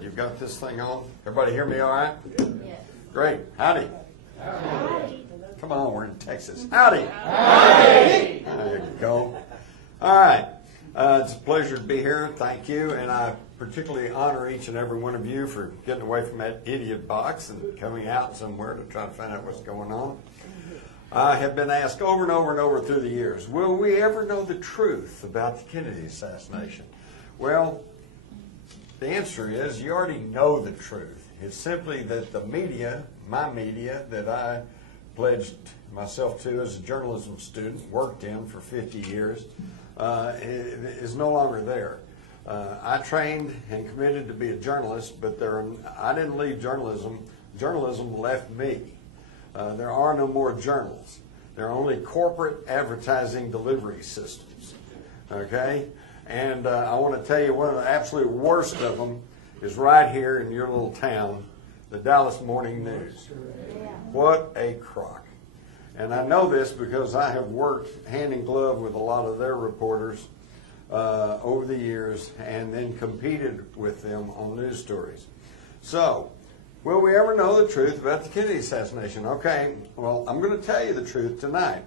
good. You've got this thing on. Everybody hear me all right? Yes. Great. Howdy. Howdy. Come on, we're in Texas. Howdy. Howdy. There you go. All right. It's a pleasure to be here. Thank you. And I particularly honor each and every one of you for getting away from that idiot box and coming out somewhere to try to find out what's going on. I have been asked over and over and over through the years, will we ever know the truth about the Kennedy assassination? Well, the answer is you already know the truth. It's simply that the media, my media, that I pledged myself to as a journalism student, worked in for 50 years, is no longer there. I trained and committed to be a journalist, but I didn't leave journalism. Journalism left me. There are no more journals. There are only corporate advertising delivery systems. Okay? And I want to tell you one of the absolute worst of them is right here in your little town, the Dallas Morning News. What a crock. And I know this because I have worked hand in glove with a lot of their reporters over the years and then competed with them on news stories. So, will we ever know the truth about the Kennedy assassination? Okay, well, I'm going to tell you the truth tonight,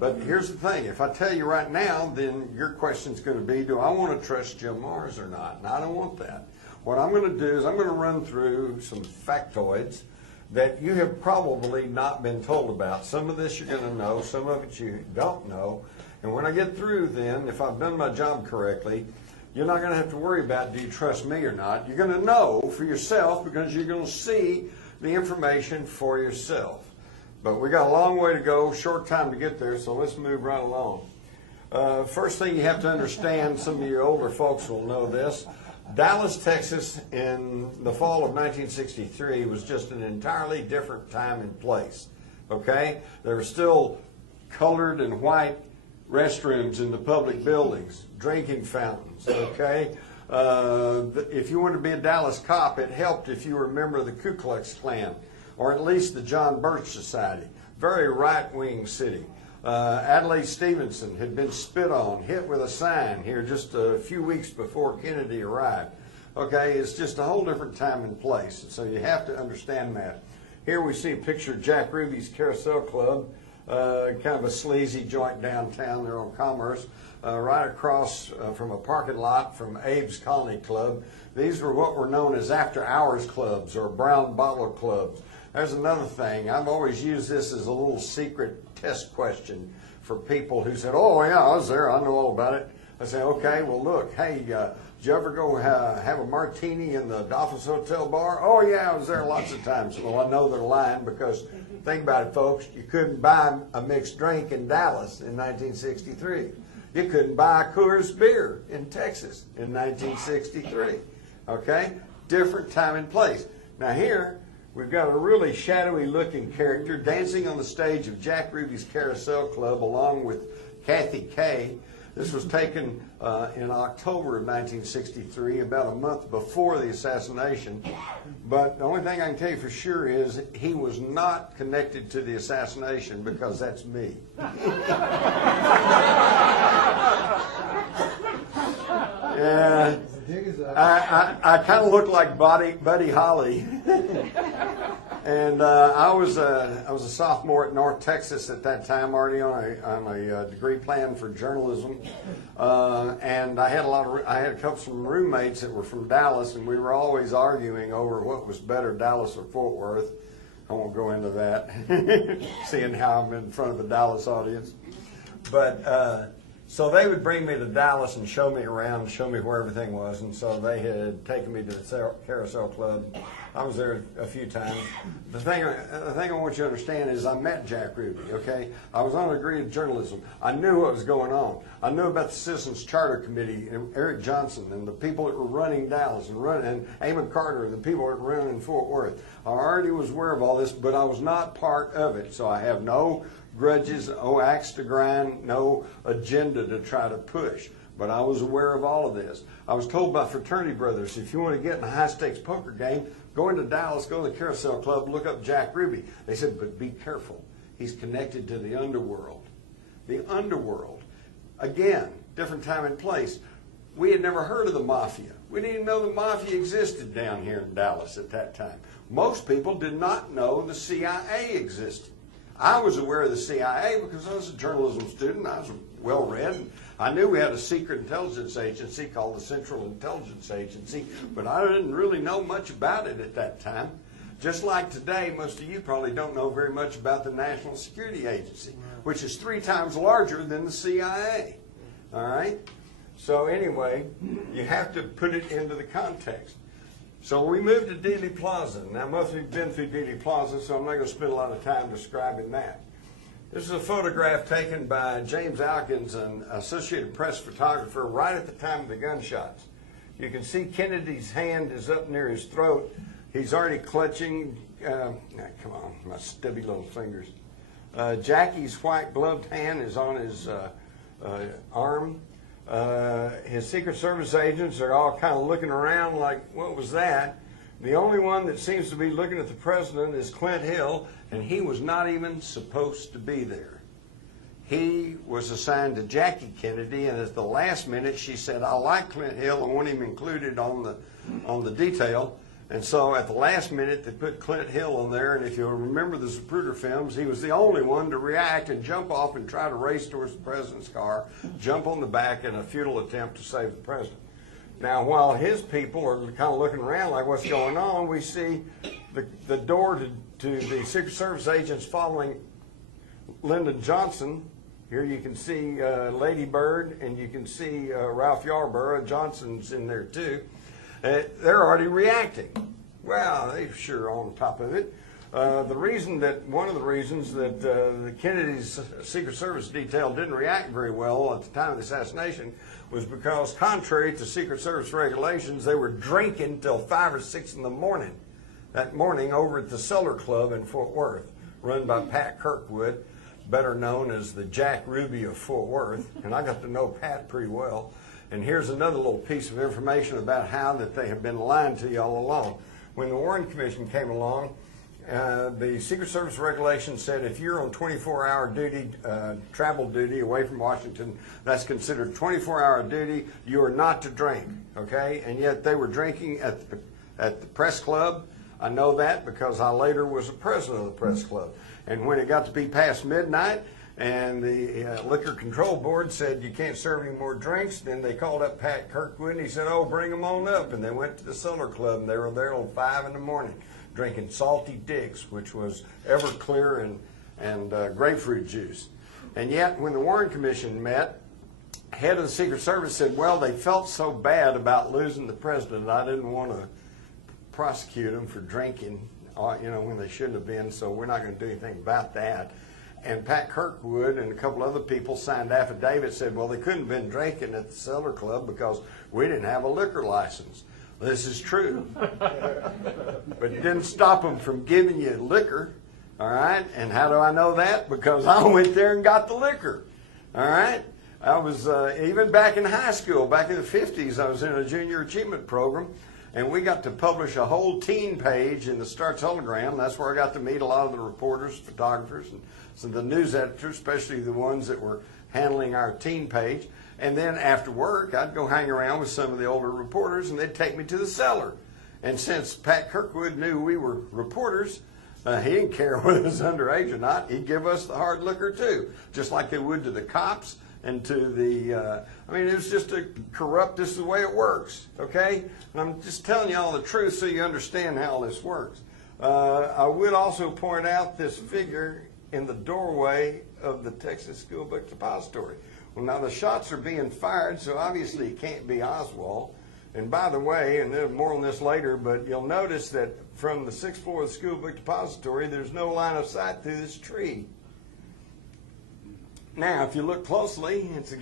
but here's the thing. If I tell you right now, then your question's going to be, do I want to trust Jim Marrs or not? And I don't want that. What I'm going to do is I'm going to run through some factoids that you have probably not been told about. Some of this you're going to know, some of it you don't know. And when I get through then, if I've done my job correctly, you're not going to have to worry about, do you trust me or not? You're going to know for yourself because you're going to see the information for yourself. But we got a long way to go, short time to get there, so let's move right along. First thing you have to understand, some of you older folks will know this, Dallas, Texas in the fall of 1963 was just an entirely different time and place. Okay? There were still colored and white restrooms in the public buildings, drinking fountains, okay? If you wanted to be a Dallas cop, it helped if you were a member of the Ku Klux Klan, or at least the John Birch Society. Very right-wing city. Adlai Stevenson had been spit on, hit with a sign here just a few weeks before Kennedy arrived. Okay, it's just a whole different time and place, so you have to understand that. Here we see a picture of Jack Ruby's Carousel Club, kind of a sleazy joint downtown there on Commerce, right across from a parking lot from Abe's Colony Club. These were what were known as after-hours clubs or brown bottle clubs. There's another thing. I've always used this as a little secret test question for people who said, oh, yeah, I was there. I know all about it. I say, okay, well, look, hey, did you ever go have a martini in the Dolphins Hotel bar? Oh, yeah, I was there lots of times. Well, I know they're lying because, think about it, folks, you couldn't buy a mixed drink in Dallas in 1963. You couldn't buy a Coors beer in Texas in 1963. Okay? Different time and place. Now here, we've got a really shadowy looking character dancing on the stage of Jack Ruby's Carousel Club along with Kathy Kay. This was taken in October of 1963, about a month before the assassination. But the only thing I can tell you for sure is he was not connected to the assassination because that's me. Yeah, I kind of look like Buddy Holly. And I was a sophomore at North Texas at that time, already on a degree plan for journalism, and I had a couple some roommates that were from Dallas, and we were always arguing over what was better, Dallas or Fort Worth. I won't go into that, seeing how I'm in front of a Dallas audience, but. So they would bring me to Dallas and show me around, and show me where everything was, and so they had taken me to the Carousel Club. I was there a few times. The thing I want you to understand is I met Jack Ruby, okay? I was on a degree of journalism. I knew what was going on. I knew about the Citizens Charter Committee, and Eric Johnson, and the people that were running Dallas, and Amon Carter, and the people that were running Fort Worth. I already was aware of all this, but I was not part of it, so I have no grudges, no axe to grind, no agenda to try to push. But I was aware of all of this. I was told by fraternity brothers, if you want to get in a high-stakes poker game, go into Dallas, go to the Carousel Club, look up Jack Ruby. They said, but be careful. He's connected to the underworld. The underworld. Again, different time and place. We had never heard of the mafia. We didn't even know the mafia existed down here in Dallas at that time. Most people did not know the CIA existed. I was aware of the CIA because I was a journalism student. I was well-read. I knew we had a secret intelligence agency called the Central Intelligence Agency, but I didn't really know much about it at that time. Just like today, most of you probably don't know very much about the National Security Agency, which is 3 times larger than the CIA. All right? So anyway, you have to put it into the context. So we moved to Dealey Plaza. Now, most of you have been through Dealey Plaza, so I'm not going to spend a lot of time describing that. This is a photograph taken by James Alkins, an Associated Press photographer, right at the time of the gunshots. You can see Kennedy's hand is up near his throat. He's already clutching, come on, my stubby little fingers. Jackie's white gloved hand is on his arm. His Secret Service agents are all kind of looking around like, what was that? The only one that seems to be looking at the president is Clint Hill, and he was not even supposed to be there. He was assigned to Jackie Kennedy, and at the last minute she said, I like Clint Hill, I want him included on the detail. And so at the last minute they put Clint Hill on there, and if you'll remember the Zapruder films, he was the only one to react and jump off and try to race towards the president's car, jump on the back in a futile attempt to save the president. Now, while his people are kind of looking around like what's going on, we see the door to the Secret Service agents following Lyndon Johnson. Here you can see Lady Bird, and you can see Ralph Yarborough. Johnson's in there too. They're already reacting. Well, they're sure on top of it. One of the reasons that the Kennedy's Secret Service detail didn't react very well at the time of the assassination was because, contrary to Secret Service regulations, they were drinking till 5 or 6 in the morning that morning over at the Cellar Club in Fort Worth, run by Pat Kirkwood, better known as the Jack Ruby of Fort Worth. And I got to know Pat pretty well. And here's another little piece of information about how that they have been lying to you all along. When the Warren Commission came along, the Secret Service regulations said if you're on 24-hour duty, travel duty away from Washington, that's considered 24-hour duty. You are not to drink, okay? And yet they were drinking at the press club. I know that because I later was a president of the press club. And when it got to be past midnight and the Liquor Control Board said you can't serve any more drinks, then they called up Pat Kirkwood and he said, oh, bring them on up. And they went to the Cellar Club and they were there till 5 in the morning. Drinking Salty Dick's, which was Everclear and grapefruit juice. And yet, when the Warren Commission met, head of the Secret Service said, well, they felt so bad about losing the president, I didn't want to prosecute them for drinking, when they shouldn't have been, so we're not going to do anything about that. And Pat Kirkwood and a couple other people signed affidavits, said, well, they couldn't have been drinking at the Cellar Club because we didn't have a liquor license. This is true. But it didn't stop them from giving you liquor, all right? And how do I know that? Because I went there and got the liquor, all right? I was, even back in high school, back in the 50s, I was in a junior achievement program, and we got to publish a whole teen page in the Star-Telegram. That's where I got to meet a lot of the reporters, photographers, and some of the news editors, especially the ones that were handling our teen page. And then after work, I'd go hang around with some of the older reporters, and they'd take me to the cellar. And since Pat Kirkwood knew we were reporters, he didn't care whether it was underage or not. He'd give us the hard liquor, too, just like they would to the cops and to the, it was just a corrupt, this is the way it works, okay? And I'm just telling you all the truth so you understand how this works. I would also point out this figure in the doorway of the Texas School Book Depository. Well, now the shots are being fired, so obviously it can't be Oswald. And by the way, and there's more on this later, but you'll notice that from the 6th floor of the School Book Depository, there's no line of sight through this tree. Now, if you look closely, it's a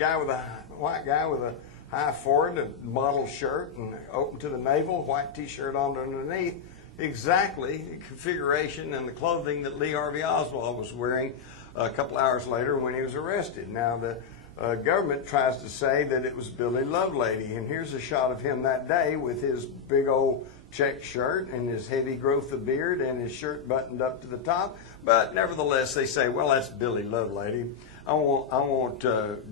white guy with a high forehead, a model shirt, and open to the navel, white T-shirt on underneath. Exactly the configuration and the clothing that Lee Harvey Oswald was wearing a couple hours later when he was arrested. Now, the government tries to say that it was Billy Lovelady, and here's a shot of him that day with his big old check shirt and his heavy growth of beard and his shirt buttoned up to the top. But nevertheless, they say, well, that's Billy Lovelady. I won't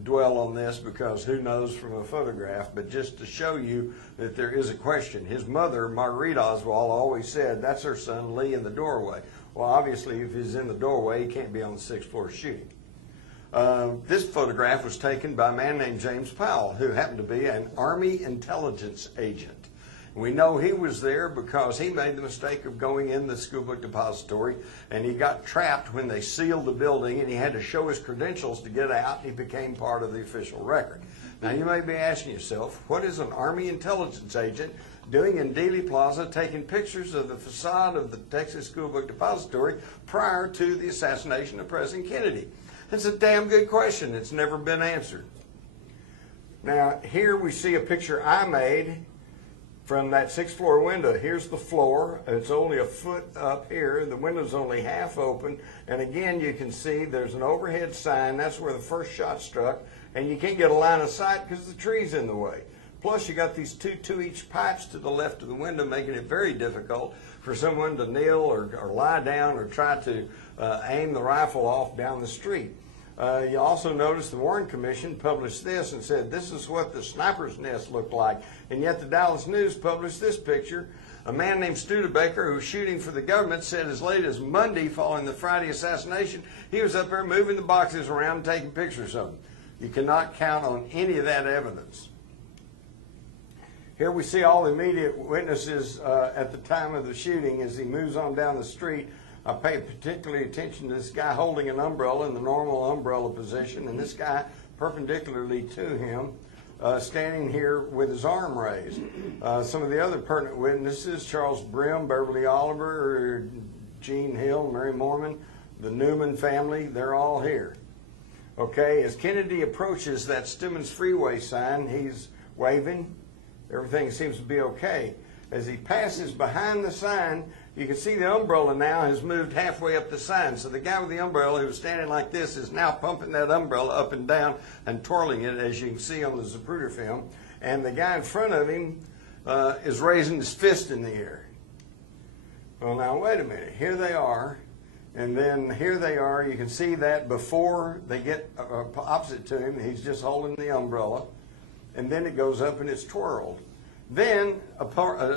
dwell on this because who knows from a photograph, but just to show you that there is a question. His mother, Marguerite Oswald, always said, that's her son Lee in the doorway. Well, obviously, if he's in the doorway, he can't be on the 6th floor shooting. This photograph was taken by a man named James Powell, who happened to be an Army intelligence agent. We know he was there because he made the mistake of going in the school book depository, and he got trapped when they sealed the building, and he had to show his credentials to get out, and he became part of the official record. Now, you may be asking yourself, what is an Army intelligence agent doing in Dealey Plaza taking pictures of the facade of the Texas School Book Depository prior to the assassination of President Kennedy? That's a damn good question. It's never been answered. Now, here we see a picture I made from that 6th floor window. Here's the floor. It's only a foot up here. The window's only half open. And again, you can see there's an overhead sign. That's where the first shot struck. And you can't get a line of sight because the tree's in the way. Plus, you got these two-inch pipes to the left of the window, making it very difficult for someone to kneel or lie down or try to aim the rifle off down the street. You also notice the Warren Commission published this and said this is what the sniper's nest looked like. And yet the Dallas News published this picture. A man named Studebaker, who was shooting for the government, said as late as Monday following the Friday assassination, he was up there moving the boxes around and taking pictures of them. You cannot count on any of that evidence. Here we see all the immediate witnesses at the time of the shooting as he moves on down the street. I pay particularly attention to this guy holding an umbrella in the normal umbrella position, and this guy perpendicularly to him standing here with his arm raised. Some of the other pertinent witnesses, Charles Brim, Beverly Oliver, Gene Hill, Mary Mormon, the Newman family, they're all here. Okay, as Kennedy approaches that Stemmons Freeway sign, he's waving. Everything seems to be okay. As he passes behind the sign, you can see the umbrella now has moved halfway up the sign. So the guy with the umbrella who was standing like this is now pumping that umbrella up and down and twirling it, as you can see on the Zapruder film. And the guy in front of him is raising his fist in the air. Well, now, wait a minute. Here they are. And then here they are. You can see that before they get opposite to him, he's just holding the umbrella. And then it goes up and it's twirled. Then,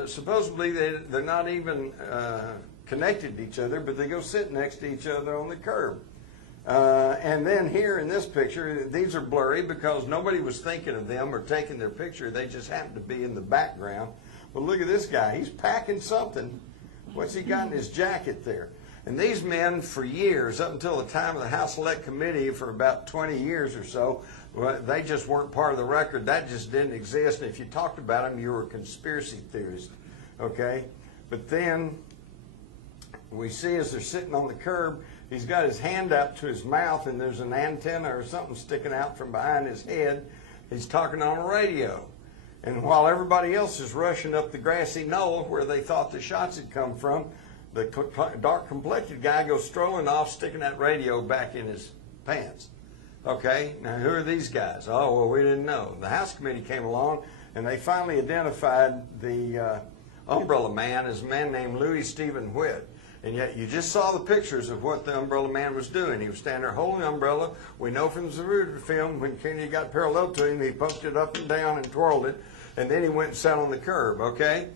supposedly, they're not even connected to each other, but they go sit next to each other on the curb. And then here in this picture, these are blurry because nobody was thinking of them or taking their picture. They just happened to be in the background. But look at this guy. He's packing something. What's he got in his jacket there? And these men, for years, up until the time of the House Select Committee, for about 20 years or so, well, they just weren't part of the record. That just didn't exist. And if you talked about them, you were a conspiracy theorist. Okay? But then we see as they're sitting on the curb, he's got his hand up to his mouth, and there's an antenna or something sticking out from behind his head. He's talking on a radio. And while everybody else is rushing up the grassy knoll where they thought the shots had come from, the dark-complected guy goes strolling off, sticking that radio back in his pants. Okay, now who are these guys? Oh, well, we didn't know. The House Committee came along, and they finally identified the umbrella man as a man named Louis Stephen Whitt. And yet you just saw the pictures of what the umbrella man was doing. He was standing there holding the umbrella. We know from the Zapruder film, when Kennedy got parallel to him, he pumped it up and down and twirled it, and then he went and sat on the curb, okay?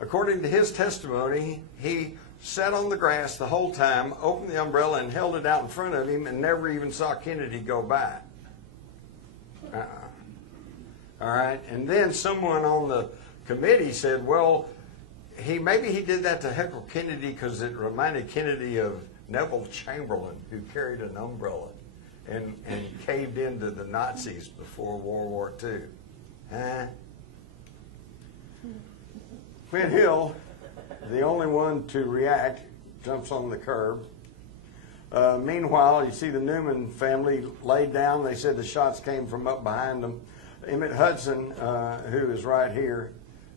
According to his testimony, he sat on the grass the whole time, opened the umbrella and held it out in front of him and never even saw Kennedy go by. All right, and then someone on the committee said, well, maybe he did that to heckle Kennedy because it reminded Kennedy of Neville Chamberlain, who carried an umbrella and caved into the Nazis before World War II. Huh? Quinn Hill, the only one to react, jumps on the curb. Meanwhile, you see the Newman family laid down. They said the shots came from up behind them. Emmett Hudson, who is right here,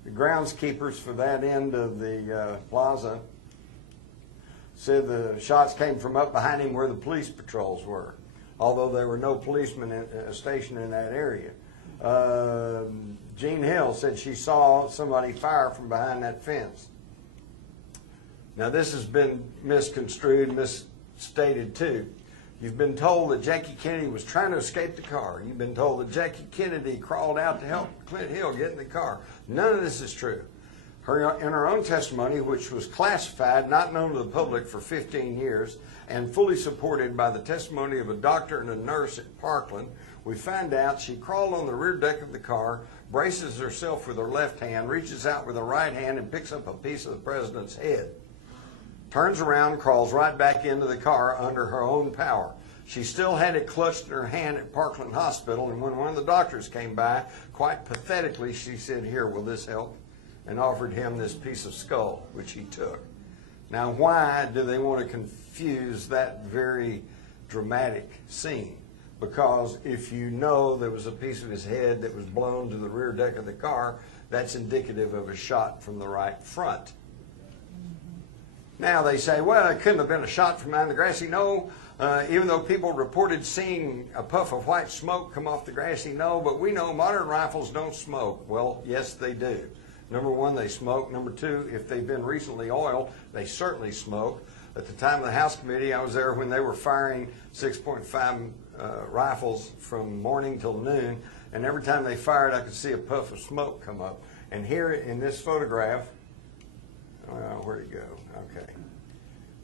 the groundskeepers for that end of the plaza, said the shots came from up behind him where the police patrols were, although there were no policemen stationed in that area. Jean Hill said she saw somebody fire from behind that fence. Now, this has been misconstrued, misstated too. You've been told that Jackie Kennedy was trying to escape the car. You've been told that Jackie Kennedy crawled out to help Clint Hill get in the car. None of this is true. In her own testimony, which was classified, not known to the public for 15 years, and fully supported by the testimony of a doctor and a nurse at Parkland, we find out she crawled on the rear deck of the car, braces herself with her left hand, reaches out with her right hand and picks up a piece of the president's head. Turns around, crawls right back into the car under her own power. She still had it clutched in her hand at Parkland Hospital, and when one of the doctors came by, quite pathetically, she said, "Here, will this help?" and offered him this piece of skull, which he took. Now, why do they want to confuse that very dramatic scene? Because if you know there was a piece of his head that was blown to the rear deck of the car, that's indicative of a shot from the right front. Now they say, well, it couldn't have been a shot from behind the grassy knoll, even though people reported seeing a puff of white smoke come off the grassy knoll, but we know modern rifles don't smoke. Well, yes, they do. Number one, they smoke. Number two, if they've been recently oiled, they certainly smoke. At the time of the House Committee, I was there when they were firing 6.5 rifles from morning till noon, and every time they fired, I could see a puff of smoke come up. And here in this photograph, where'd it go? Okay.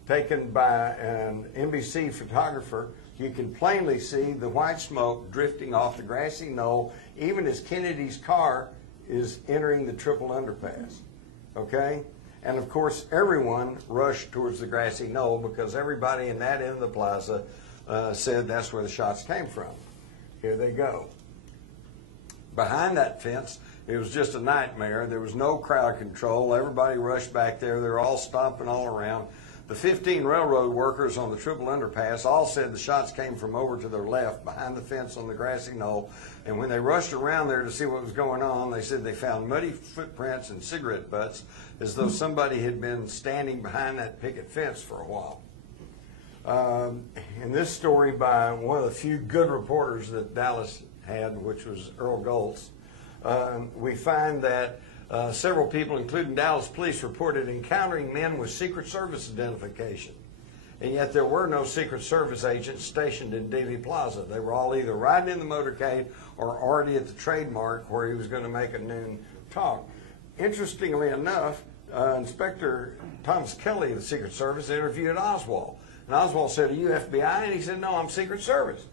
Taken by an NBC photographer, you can plainly see the white smoke drifting off the grassy knoll, even as Kennedy's car is entering the triple underpass. Okay? And of course, everyone rushed towards the grassy knoll because everybody in that end of the plaza said that's where the shots came from. Here they go. Behind that fence, it was just a nightmare. There was no crowd control. Everybody rushed back there. They were all stomping all around. The 15 railroad workers on the triple underpass all said the shots came from over to their left, behind the fence on the grassy knoll. And when they rushed around there to see what was going on, they said they found muddy footprints and cigarette butts, as though somebody had been standing behind that picket fence for a while. In this story by one of the few good reporters that Dallas had, which was Earl Goltz, we find that several people, including Dallas police, reported encountering men with Secret Service identification. And yet there were no Secret Service agents stationed in Dealey Plaza. They were all either riding in the motorcade or already at the trademark where he was going to make a noon talk. Interestingly enough, Inspector Thomas Kelly of the Secret Service interviewed Oswald. And Oswald said, "Are you FBI?" And he said, "No, I'm Secret Service."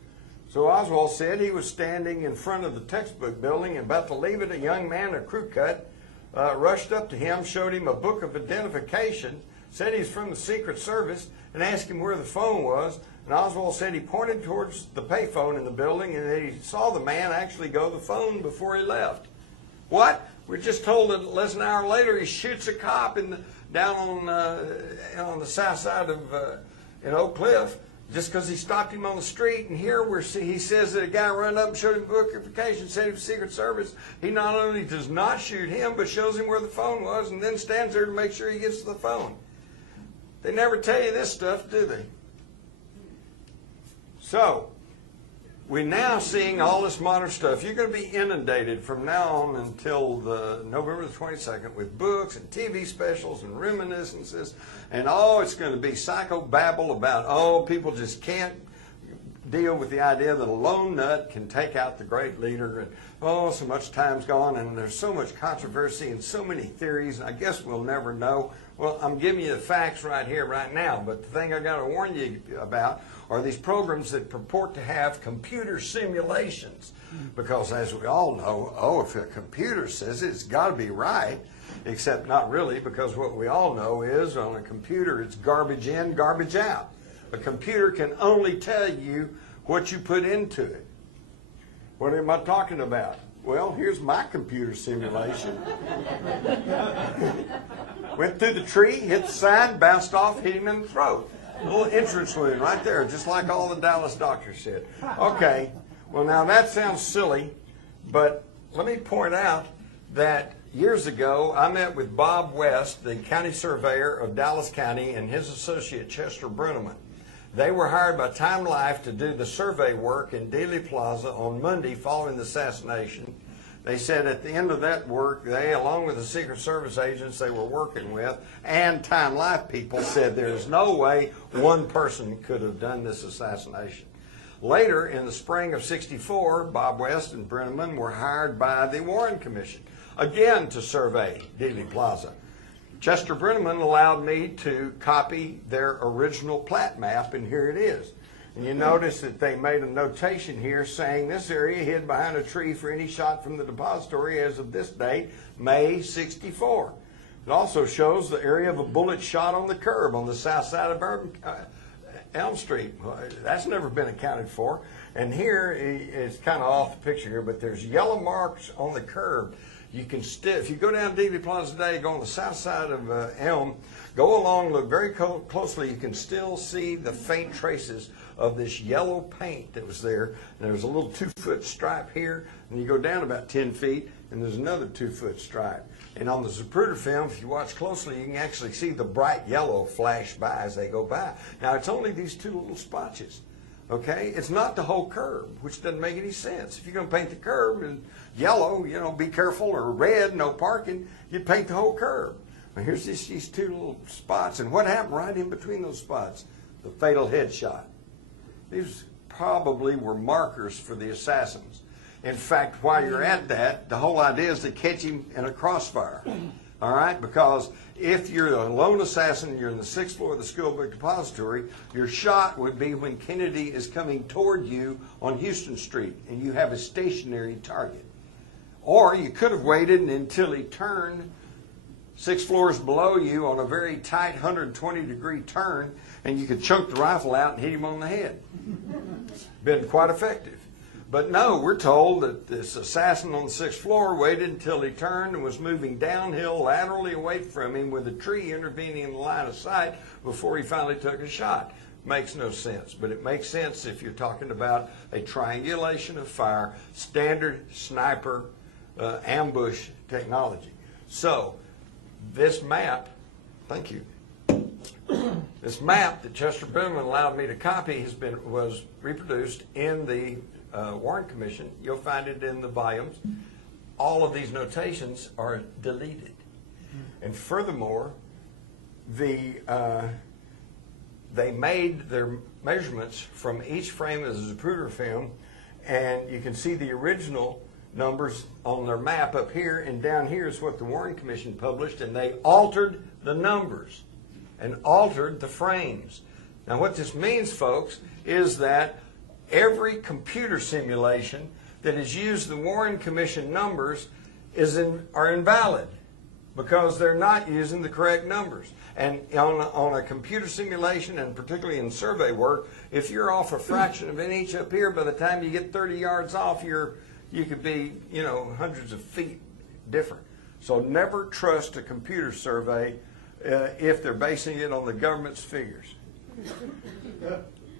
So Oswald said he was standing in front of the textbook building and about to leave it. A young man, a crew cut, rushed up to him, showed him a book of identification, said he's from the Secret Service, and asked him where the phone was. And Oswald said he pointed towards the payphone in the building and that he saw the man actually go to the phone before he left. What? We're just told that less than an hour later he shoots a cop down on the south side of in Oak Cliff just because he stopped him on the street. And here he says that a guy ran up and showed him book identification, said he was Secret Service. He not only does not shoot him, but shows him where the phone was and then stands there to make sure he gets to the phone. They never tell you this stuff, do they? So, we're now seeing all this modern stuff. You're going to be inundated from now on until November the 22nd with books and TV specials and reminiscences. And it's going to be psychobabble about, people just can't deal with the idea that a lone nut can take out the great leader. And, so much time's gone and there's so much controversy and so many theories, and I guess we'll never know. Well, I'm giving you the facts right here, right now. But the thing I got to warn you about are these programs that purport to have computer simulations. Because as we all know, if a computer says it, it's got to be right. Except not really, because what we all know is on a computer it's garbage in, garbage out. A computer can only tell you what you put into it. What am I talking about? Well, here's my computer simulation. Went through the tree, hit the side, bounced off, hit him in the throat. A little entrance wound right there, just like all the Dallas doctors said. Okay, well now that sounds silly, but let me point out that years ago I met with Bob West, the county surveyor of Dallas County, and his associate Chester Bruneman. They were hired by Time Life to do the survey work in Dealey Plaza on Monday following the assassination. They said at the end of that work, they, along with the Secret Service agents they were working with and Time Life people, said there's no way one person could have done this assassination. Later, in the spring of '64, Bob West and Brenneman were hired by the Warren Commission, again to survey Dealey Plaza. Chester Brenneman allowed me to copy their original plat map, and here it is. And you notice that they made a notation here saying this area hid behind a tree for any shot from the depository as of this date, May '64. It also shows the area of a bullet shot on the curb on the south side of Elm Street. That's never been accounted for. And here, it's kind of off the picture here, but there's yellow marks on the curb. You can still, if you go down Dealey Plaza today, go on the south side of Elm, go along, look very closely, you can still see the faint traces of this yellow paint that was there. And there's a little 2-foot stripe here, and you go down about 10 feet, and there's another 2-foot stripe. And on the Zapruder film, if you watch closely, you can actually see the bright yellow flash by as they go by. Now, it's only these 2 little spotches, okay? It's not the whole curb, which doesn't make any sense. If you're going to paint the curb in yellow, you know, be careful, or red, no parking, you'd paint the whole curb. Now, here's these 2 little spots, and what happened right in between those spots? The fatal headshot. These probably were markers for the assassins. In fact, while you're at that, the whole idea is to catch him in a crossfire, all right? Because if you're a lone assassin and you're in the 6th floor of the school book depository, your shot would be when Kennedy is coming toward you on Houston Street and you have a stationary target. Or you could have waited until he turned 6 floors below you on a very tight 120-degree turn, and you could chunk the rifle out and hit him on the head. Been quite effective. But no, we're told that this assassin on the 6th floor waited until he turned and was moving downhill laterally away from him with a tree intervening in the line of sight before he finally took a shot. Makes no sense, but it makes sense if you're talking about a triangulation of fire, standard sniper ambush technology. So this map, thank you. This map that Chester Brenneman allowed me to copy was reproduced in the Warren Commission. You'll find it in the volumes. All of these notations are deleted. And furthermore, they made their measurements from each frame of the Zapruder film, and you can see the original numbers on their map up here, and down here is what the Warren Commission published, and they altered the numbers and altered the frames. Now what this means, folks, is that every computer simulation that has used the Warren Commission numbers are invalid because they're not using the correct numbers. And on a computer simulation, and particularly in survey work, if you're off a fraction of an inch up here, by the time you get 30 yards off, you could be, you know, hundreds of feet different. So never trust a computer survey if they're basing it on the government's figures.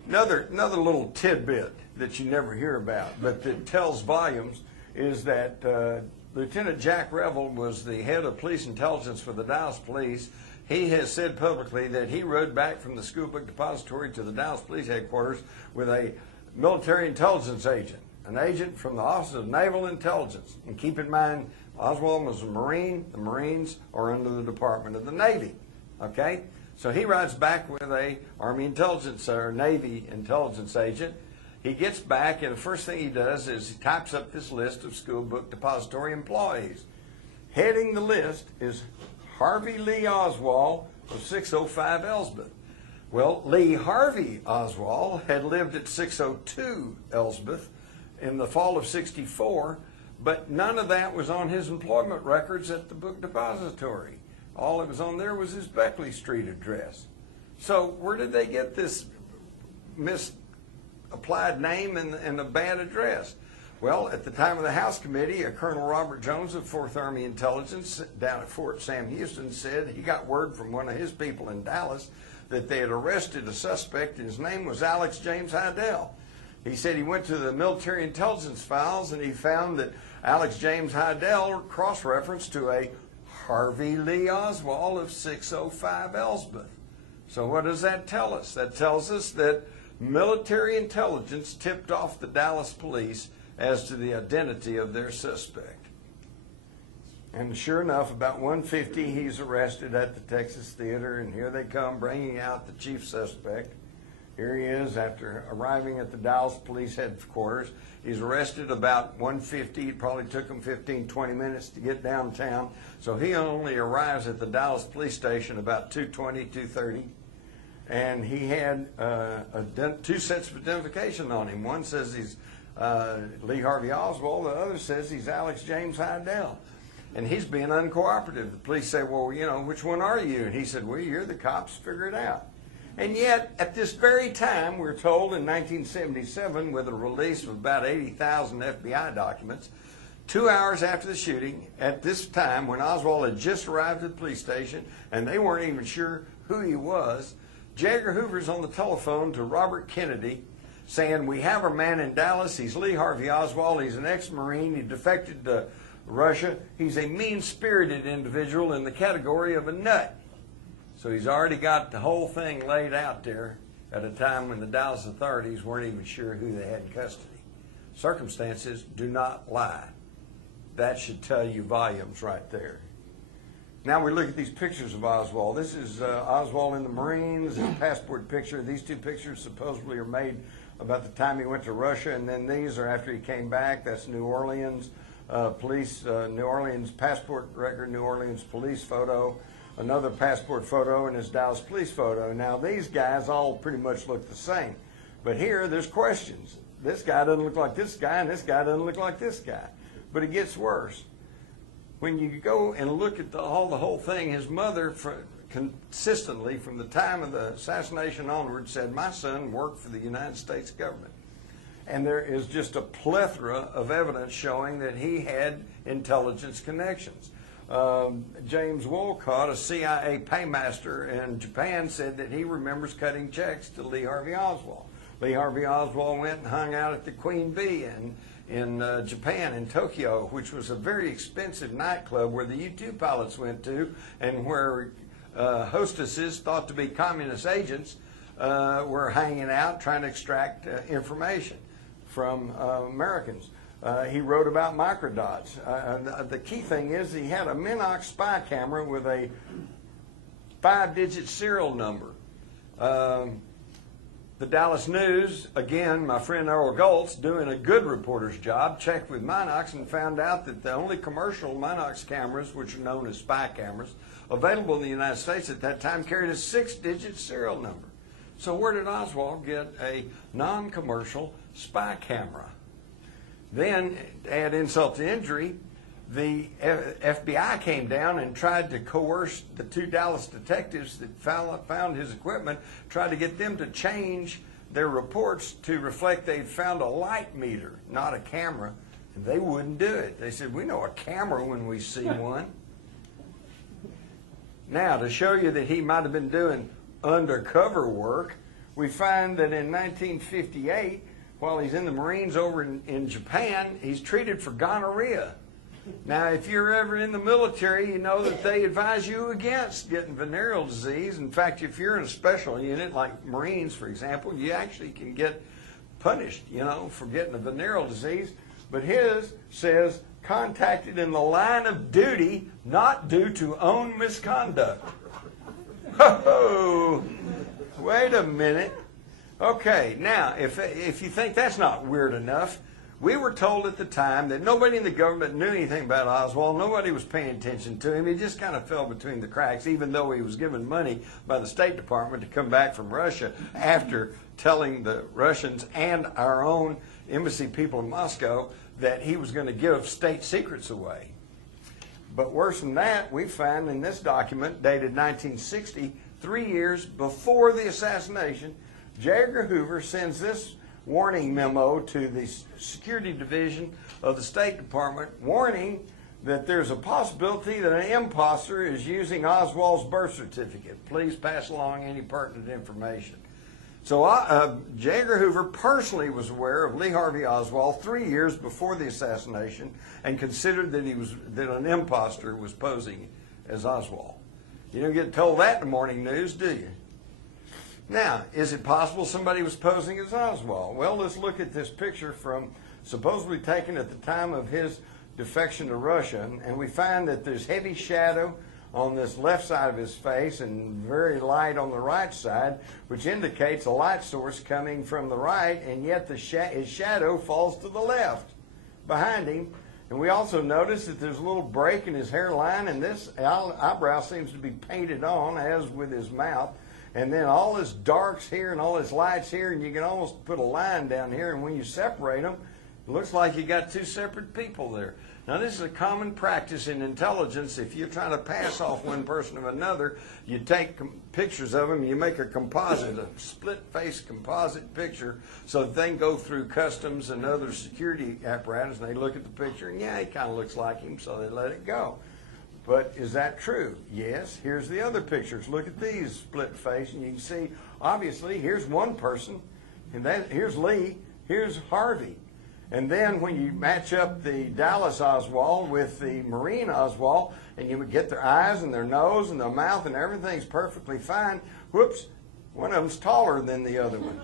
Another little tidbit that you never hear about, but that tells volumes, is that Lieutenant Jack Revel was the head of police intelligence for the Dallas Police. He has said publicly that he rode back from the school book depository to the Dallas Police headquarters with a military intelligence agent, an agent from the Office of Naval Intelligence. And keep in mind, Oswald was a Marine. The Marines are under the Department of the Navy. Okay? So he rides back with a Army intelligence or Navy intelligence agent. He gets back, and the first thing he does is he types up this list of school book depository employees. Heading the list is Harvey Lee Oswald of 605 Elsbeth. Well, Lee Harvey Oswald had lived at 602 Elsbeth in the fall of '64, but none of that was on his employment records at the book depository. All that was on there was his Beckley Street address. So where did they get this misapplied name and a bad address? Well, at the time of the House Committee, Colonel Robert Jones of 4th Army Intelligence down at Fort Sam Houston said he got word from one of his people in Dallas that they had arrested a suspect, and his name was Alex James Hydell. He said he went to the military intelligence files and he found that Alex James Hydell cross-referenced to a Harvey Lee Oswald of 605 Elsbeth. So what does that tell us? That tells us that military intelligence tipped off the Dallas police as to the identity of their suspect. And sure enough, about 1:50, he's arrested at the Texas Theater, and here they come bringing out the chief suspect. Here he is after arriving at the Dallas Police Headquarters. He's arrested about 1:50. It probably took him 15, 20 minutes to get downtown. So he only arrives at the Dallas Police Station about 2:20, 2:30. And he had two sets of identification on him. One says he's Lee Harvey Oswald. The other says he's Alex James Heidel. And he's being uncooperative. The police say, well, you know, which one are you? And he said, well, you're the cops, figure it out. And yet, at this very time, we're told in 1977, with a release of about 80,000 FBI documents, 2 hours after the shooting, at this time, when Oswald had just arrived at the police station, and they weren't even sure who he was, J. Edgar Hoover's on the telephone to Robert Kennedy, saying, we have a man in Dallas, he's Lee Harvey Oswald, he's an ex-Marine, he defected to Russia, he's a mean-spirited individual in the category of a nut. So he's already got the whole thing laid out there at a time when the Dallas authorities weren't even sure who they had in custody. Circumstances do not lie. That should tell you volumes right there. Now we look at these pictures of Oswald. This is Oswald in the Marines, his passport picture. These two pictures supposedly are made about the time he went to Russia, and then these are after he came back. That's New Orleans police, New Orleans passport record, New Orleans police photo, another passport photo, and his Dallas police photo. Now these guys all pretty much look the same, but here there's questions. This guy doesn't look like this guy, and this guy doesn't look like this guy. But it gets worse. When you go and look at the whole thing, his mother consistently, from the time of the assassination onward, said, my son worked for the United States government. And there is just a plethora of evidence showing that he had intelligence connections. James Wolcott, a CIA paymaster in Japan, said that he remembers cutting checks to Lee Harvey Oswald. Lee Harvey Oswald went and hung out at the Queen Bee in Japan, in Tokyo, which was a very expensive nightclub where the U-2 pilots went to, and where hostesses thought to be communist agents were hanging out trying to extract information from Americans. He wrote about microdots. The key thing is he had a Minox spy camera with a 5-digit serial number. The Dallas News, again, my friend Earl Goltz, doing a good reporter's job, checked with Minox and found out that the only commercial Minox cameras, which are known as spy cameras, available in the United States at that time carried a 6-digit serial number. So where did Oswald get a non-commercial spy camera? Then, to add insult to injury, the FBI came down and tried to coerce the 2 Dallas detectives that found his equipment, tried to get them to change their reports to reflect they'd found a light meter, not a camera, and they wouldn't do it. They said, we know a camera when we see one. Now, to show you that he might have been doing undercover work, we find that in 1958, while he's in the Marines over in Japan, he's treated for gonorrhea. Now, if you're ever in the military, you know that they advise you against getting venereal disease. In fact, if you're in a special unit, like Marines, for example, you actually can get punished, you know, for getting a venereal disease. But his says, contacted in the line of duty, not due to own misconduct. Oh, wait a minute. Okay, now, if you think that's not weird enough, we were told at the time that nobody in the government knew anything about Oswald. Nobody was paying attention to him. He just kind of fell between the cracks, even though he was given money by the State Department to come back from Russia after telling the Russians and our own embassy people in Moscow that he was going to give state secrets away. But worse than that, we find in this document dated 1960, 3 years before the assassination, J. Edgar Hoover sends this warning memo to the Security Division of the State Department, warning that there's a possibility that an imposter is using Oswald's birth certificate. Please pass along any pertinent information. So J. Edgar Hoover personally was aware of Lee Harvey Oswald 3 years before the assassination and considered that an imposter was posing as Oswald. You don't get told that in the morning news, do you? Now, is it possible somebody was posing as Oswald? Well, let's look at this picture from supposedly taken at the time of his defection to Russia, and we find that there's heavy shadow on this left side of his face and very light on the right side, which indicates a light source coming from the right, and yet his shadow falls to the left behind him. And we also notice that there's a little break in his hairline, and this eyebrow seems to be painted on, as with his mouth. And then all his darks here and all his lights here, and you can almost put a line down here, and when you separate them, it looks like you got two separate people there. Now, this is a common practice in intelligence. If you're trying to pass off one person of another, you take pictures of them, you make a composite, a split-face composite picture, so that they can go through customs and other security apparatus, and they look at the picture, and yeah, he kind of looks like him, so they let it go. But is that true? Yes. Here's the other pictures. Look at these split face, and you can see, obviously, here's one person, and here's Lee, here's Harvey. And then when you match up the Dallas Oswald with the Marine Oswald, and you would get their eyes and their nose and their mouth and everything's perfectly fine, whoops, one of them's taller than the other one.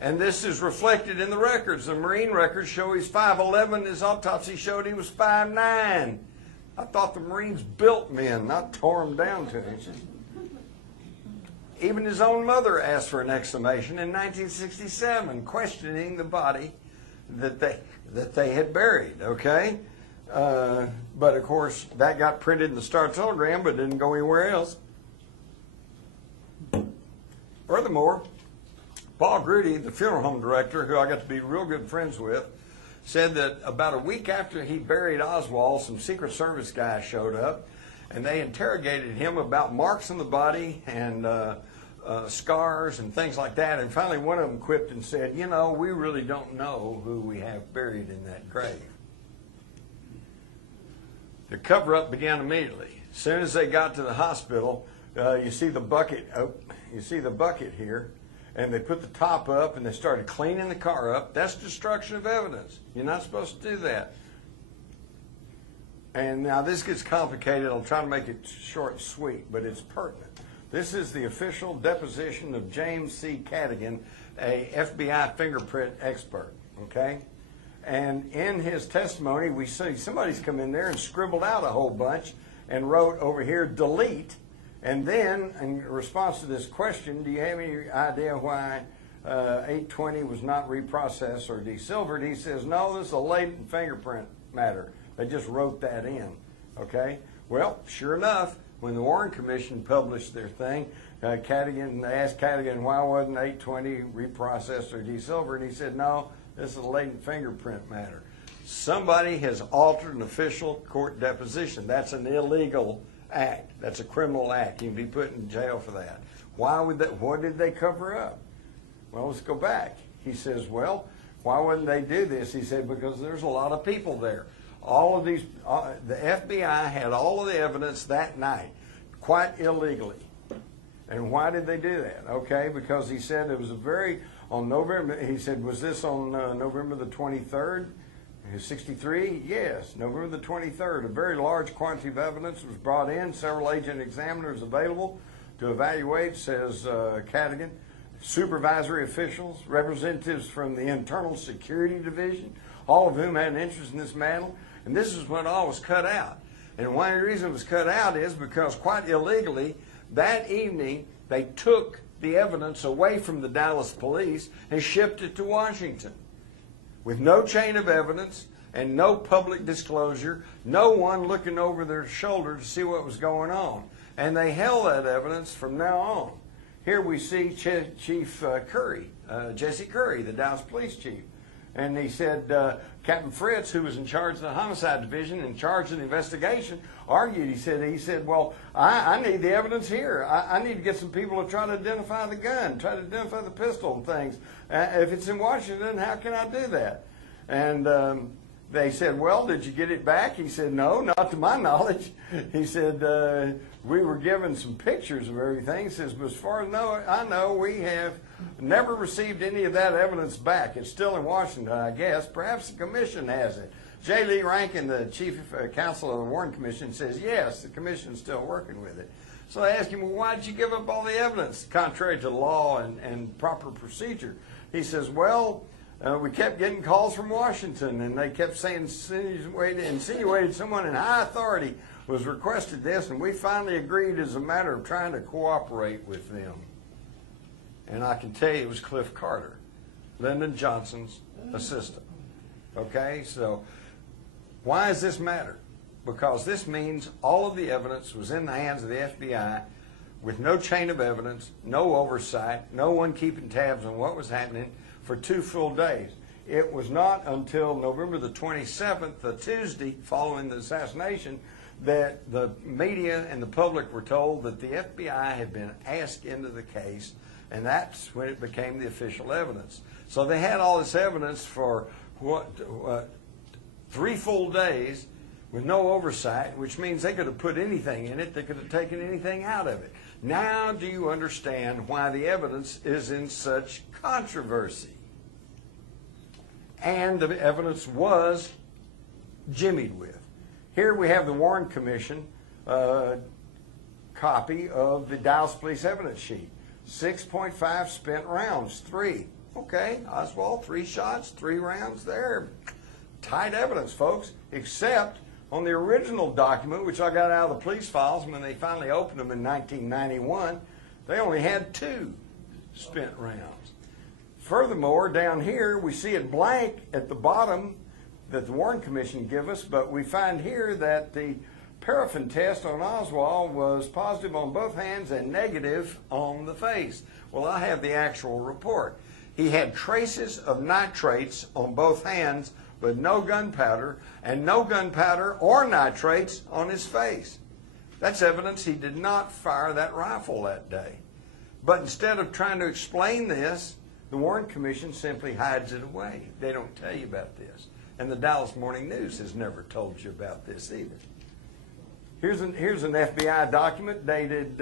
And this is reflected in the records. The Marine records show he's 5'11". His autopsy showed he was 5'9". I thought the Marines built men, not tore them down to inches. Even his own mother asked for an exhumation in 1967, questioning the body that they had buried, okay? But of course, that got printed in the Star Telegram, but didn't go anywhere else. Furthermore, Paul Grudy, the funeral home director, who I got to be real good friends with, said that about a week after he buried Oswald, some Secret Service guys showed up, and they interrogated him about marks on the body and scars and things like that. And finally, one of them quipped and said, "You know, we really don't know who we have buried in that grave." The cover-up began immediately. As soon as they got to the hospital, you see the bucket. You see the bucket here. And they put the top up, and they started cleaning the car up. That's destruction of evidence. You're not supposed to do that. And now this gets complicated. I'll try to make it short and sweet, but it's pertinent. This is the official deposition of James C. Cadigan, a FBI fingerprint expert, okay? And in his testimony, we see somebody's come in there and scribbled out a whole bunch and wrote over here, delete. And then, in response to this question, do you have any idea why 820 was not reprocessed or desilvered? He says, no, this is a latent fingerprint matter. They just wrote that in, okay? Well, sure enough, when the Warren Commission published their thing, Cadigan, they asked Cadigan, why wasn't 820 reprocessed or desilvered? And he said, no, this is a latent fingerprint matter. Somebody has altered an official court deposition. That's an illegal act. That's a criminal act. You can be put in jail for that. Why would that? What did they cover up? Well, let's go back. He says, well, why wouldn't they do this? He said, because there's a lot of people there. All of these, the FBI had all of the evidence that night, quite illegally. And why did they do that? Okay, because he said it was on November, he said, was this on November the 23rd? 63? Yes, November the 23rd. A very large quantity of evidence was brought in. Several agent examiners available to evaluate, says Cadigan. Supervisory officials, representatives from the Internal Security Division, all of whom had an interest in this matter. And this is when all was cut out. And one of the reasons it was cut out is because quite illegally, that evening, they took the evidence away from the Dallas police and shipped it to Washington. With no chain of evidence and no public disclosure, no one looking over their shoulder to see what was going on. And they held that evidence from now on. Here we see Chief Curry, Jesse Curry, the Dallas police chief. And he said, Captain Fritz, who was in charge of the homicide division, in charge of the investigation, argued. He said, well, I need the evidence here. I need to get some people to try to identify the gun, try to identify the pistol and things. If it's in Washington, how can I do that? And they said, well, did you get it back? He said, no, not to my knowledge. He said, we were given some pictures of everything. He says, but as far as I know, we have never received any of that evidence back. It's still in Washington, I guess. Perhaps the commission has it. J. Lee Rankin, the chief counsel of the Warren Commission, says, yes, the commission's still working with it. So they ask him, well, why did you give up all the evidence, contrary to law and proper procedure? He says, well, We kept getting calls from Washington, and they kept saying insinuated someone in high authority was requested this, and we finally agreed as a matter of trying to cooperate with them. And I can tell you it was Cliff Carter, Lyndon Johnson's assistant. Okay, so why does this matter? Because this means all of the evidence was in the hands of the FBI with no chain of evidence, no oversight, no one keeping tabs on what was happening for 2 full days. It was not until November the 27th, the Tuesday following the assassination, that the media and the public were told that the FBI had been asked into the case, and that's when it became the official evidence. So they had all this evidence for 3 full days with no oversight, which means they could have put anything in it, they could have taken anything out of it. Now do you understand why the evidence is in such controversy? And the evidence was jimmied with. Here we have the Warren Commission copy of the Dallas Police evidence sheet. 6.5 spent rounds, 3. Okay, Oswald, 3 shots, 3 rounds there. Tight evidence, folks, except on the original document, which I got out of the police files when they finally opened them in 1991, they only had 2 spent rounds. Furthermore, down here, we see it blank at the bottom that the Warren Commission gave us, but we find here that the paraffin test on Oswald was positive on both hands and negative on the face. Well, I have the actual report. He had traces of nitrates on both hands, but no gunpowder, and no gunpowder or nitrates on his face. That's evidence he did not fire that rifle that day. But instead of trying to explain this, the Warren Commission simply hides it away. They don't tell you about this. And the Dallas Morning News has never told you about this either. Here's an FBI document dated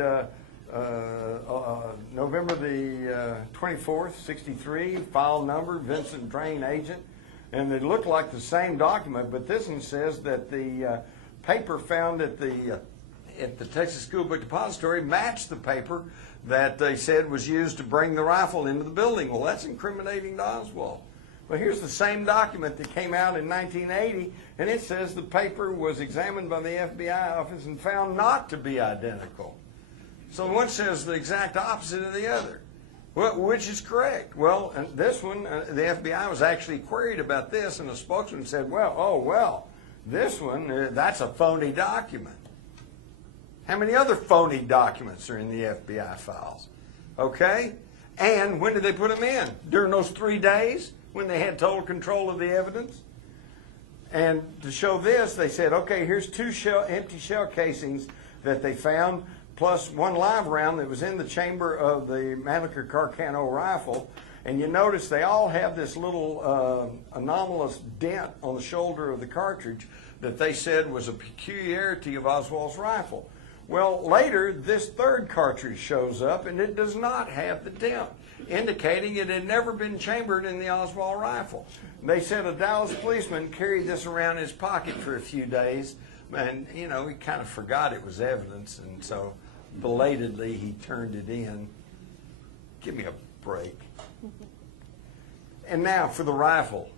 November the 24th, 63, file number, Vincent Drain agent. And they look like the same document, but this one says that the paper found at the Texas School Book Depository matched the paper that they said was used to bring the rifle into the building. Well, that's incriminating to Oswald. Well, here's the same document that came out in 1980, and it says the paper was examined by the FBI office and found not to be identical. So one says the exact opposite of the other. Well, which is correct? Well, this one, the FBI was actually queried about this, and the spokesman said, well, this one, that's a phony document. How many other phony documents are in the FBI files? Okay? And when did they put them in? During those 3 days when they had total control of the evidence? And to show this, they said, okay, here's 2 empty shell casings that they found, plus 1 live round that was in the chamber of the Mannlicher Carcano rifle. And you notice they all have this little anomalous dent on the shoulder of the cartridge that they said was a peculiarity of Oswald's rifle. Well, later, this 3rd cartridge shows up, and it does not have the dent, indicating it had never been chambered in the Oswald rifle. They said a Dallas policeman carried this around in his pocket for a few days, and, you know, he kind of forgot it was evidence, and so belatedly he turned it in. Give me a break. And now for the rifle,